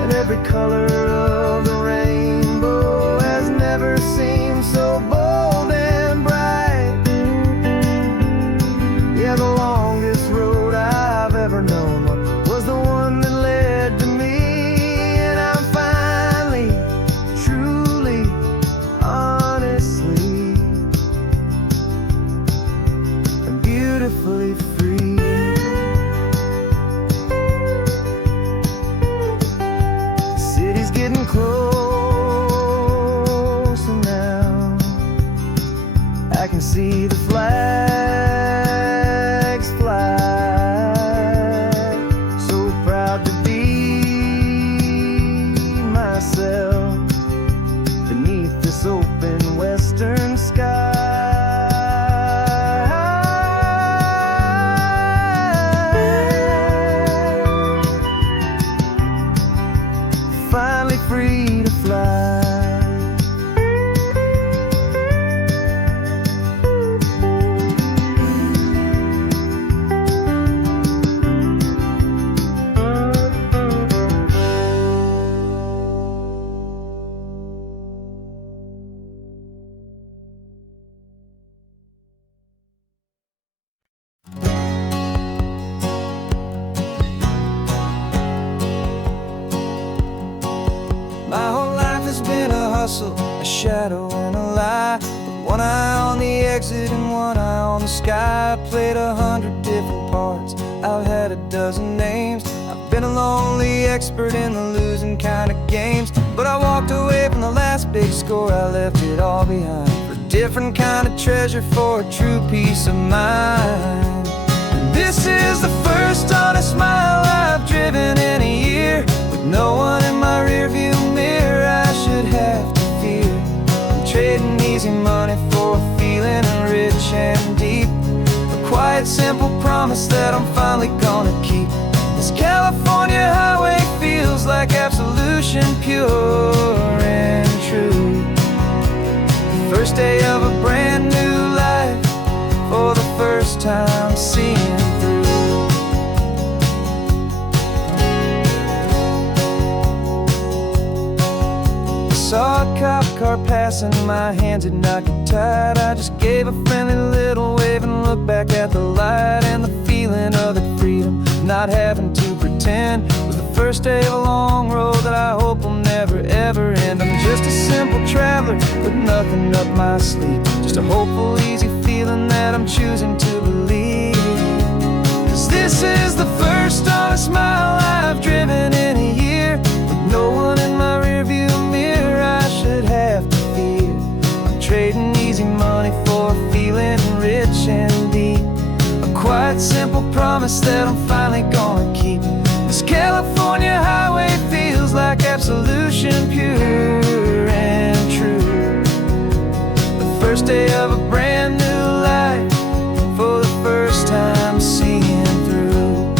and every color of the rainbow has never seemed so bold and bright. Yeah, the longest road I've ever known was the one that led to me. And I'm finally, truly, honestly, and beautifully free. The city's getting closer now. I can see the flags fly. So proud to be myself beneath this open western sky. Finally free to fly. My whole life has been a hustle, a shadow and a lie, with one eye on the exit and one eye on the sky. I played 100 different parts, I've had a dozen names. I've been a lonely expert in the losing kind of games, but I walked away from the last big score. I left it all behind for a different kind of treasure, for a true peace of mind. And this is the first honest mile I've driven in a year, with no one in my rearview mirror I should have to fear. I'm trading easy money for a feeling rich and deep, a quiet, simple promise that I'm finally gonna keep. This California highway feels like absolution, pure and true. The first day of a brand new life, for the first time seeing through. Saw a cop car passing, my hands had not got tied. I just gave a friendly little wave and looked back at the light. And the feeling of the freedom, not having to pretend, was the first day of a long road that I hope will never ever end. I'm just a simple traveler with nothing up my sleeve, just a hopeful, easy feeling that I'm choosing to believe. 'Cause this is the first honest mile I've driven in a year, with no one in my rearview mirror I should have to fear. I'm trading easy money for a feeling rich and deep, a quiet, simple promise that I'm finally gonna keep. This California highway feels like absolution, pure and true. The first day of a brand new life, for the first time seeing through.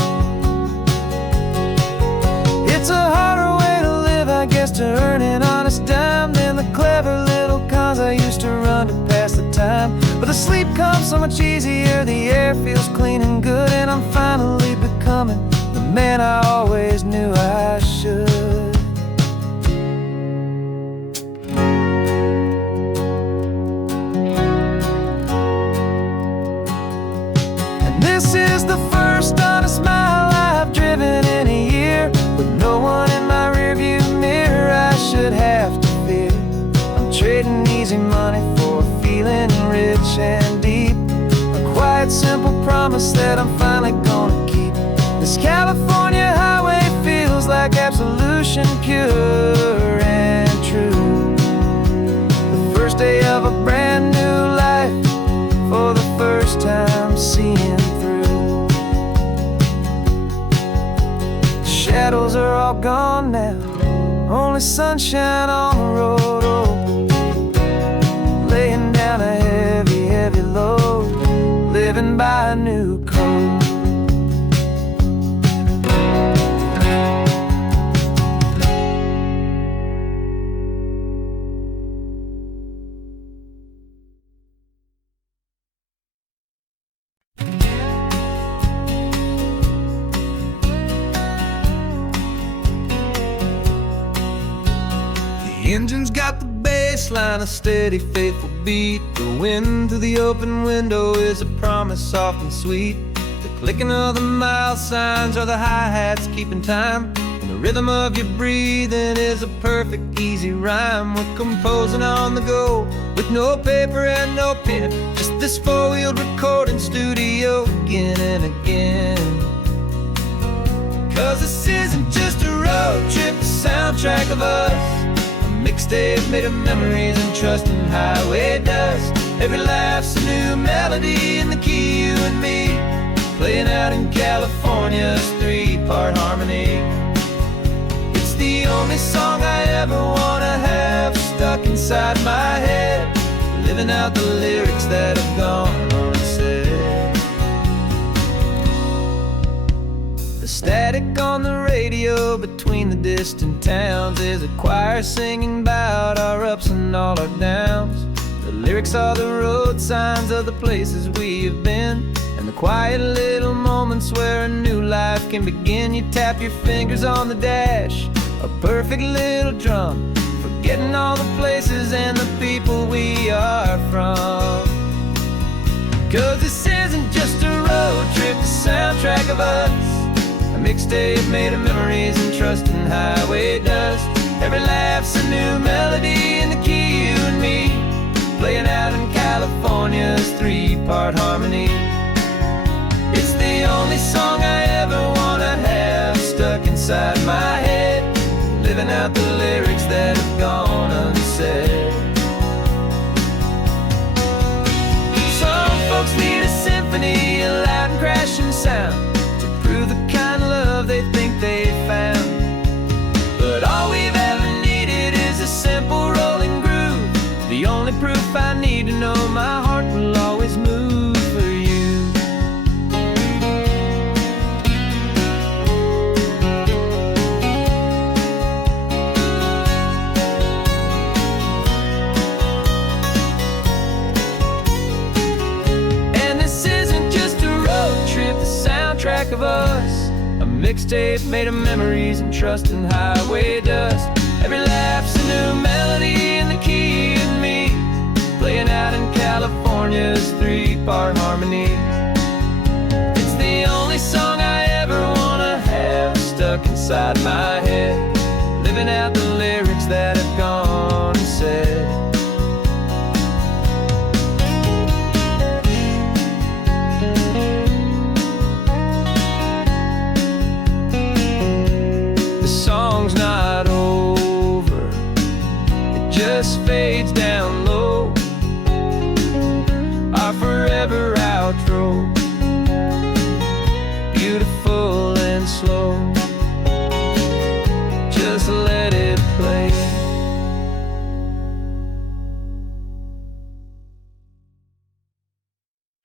It's a harder way to live, I guess, to earn an honest dime than the clever little cons I used to run to pass the time. But the sleep comes so much easier, the air feels clean and good, and I'm finally becoming the man I always knew I should. And this is the first honest mile I've driven in a year, with no one in my rearview mirror I should have to fear. I'm trading easy money for a feeling rich and deep, a quiet, simple promise that I'm finally gonna keep. This California highway feels like absolution, pure and true. only sunshine on the road. Oh, laying down a heavy, heavy load, living by a new code. The engine's got the bass line, a steady, faithful beat. The wind through the open window is a promise soft and sweet. The clicking of the mile signs are the hi-hats keeping time, and the rhythm of your breathing is a perfect, easy rhyme. We're composing on the go with no paper and no pen, just this four-wheeled recording studio again and again. 'Cause this isn't just a road trip, the soundtrack of us, mixtape made of memories and trust in highway dust. Every laugh's a new melody in the key, you and me, playing out in California's three-part harmony. It's the only song I ever wanna have stuck inside my head, living out the lyrics that have gone unsaid. The static on the radio between the distant towns is a choir singing about our ups and all our downs. The lyrics are the road signs of the places we have been, and the quiet little moments where a new life can begin. You tap your fingers on the dash, a perfect little drum, forgetting all the places and the people we are from. 'Cause this isn't just a road trip, the soundtrack of us, a mixtape made of memories and trust in highway dust. Every laugh's a new melody in the key, you and me, playing out in California's three-part harmony. It's the only song I ever wanna have stuck inside my head, living out the lyrics that have gone unsaid. Some folks need a symphony, a loud and crashing sound, to prove the kind of love they think they found. But all we've ever needed is a simple rolling groove, the only proof I need to know my heart will always move for you. And this isn't just a road trip, the soundtrack of us, a mixtape made of memories and trust in highway dust. Every laugh's a new melody in the key and me, playing out in California's three-part harmony. It's the only song I ever wanna have stuck inside my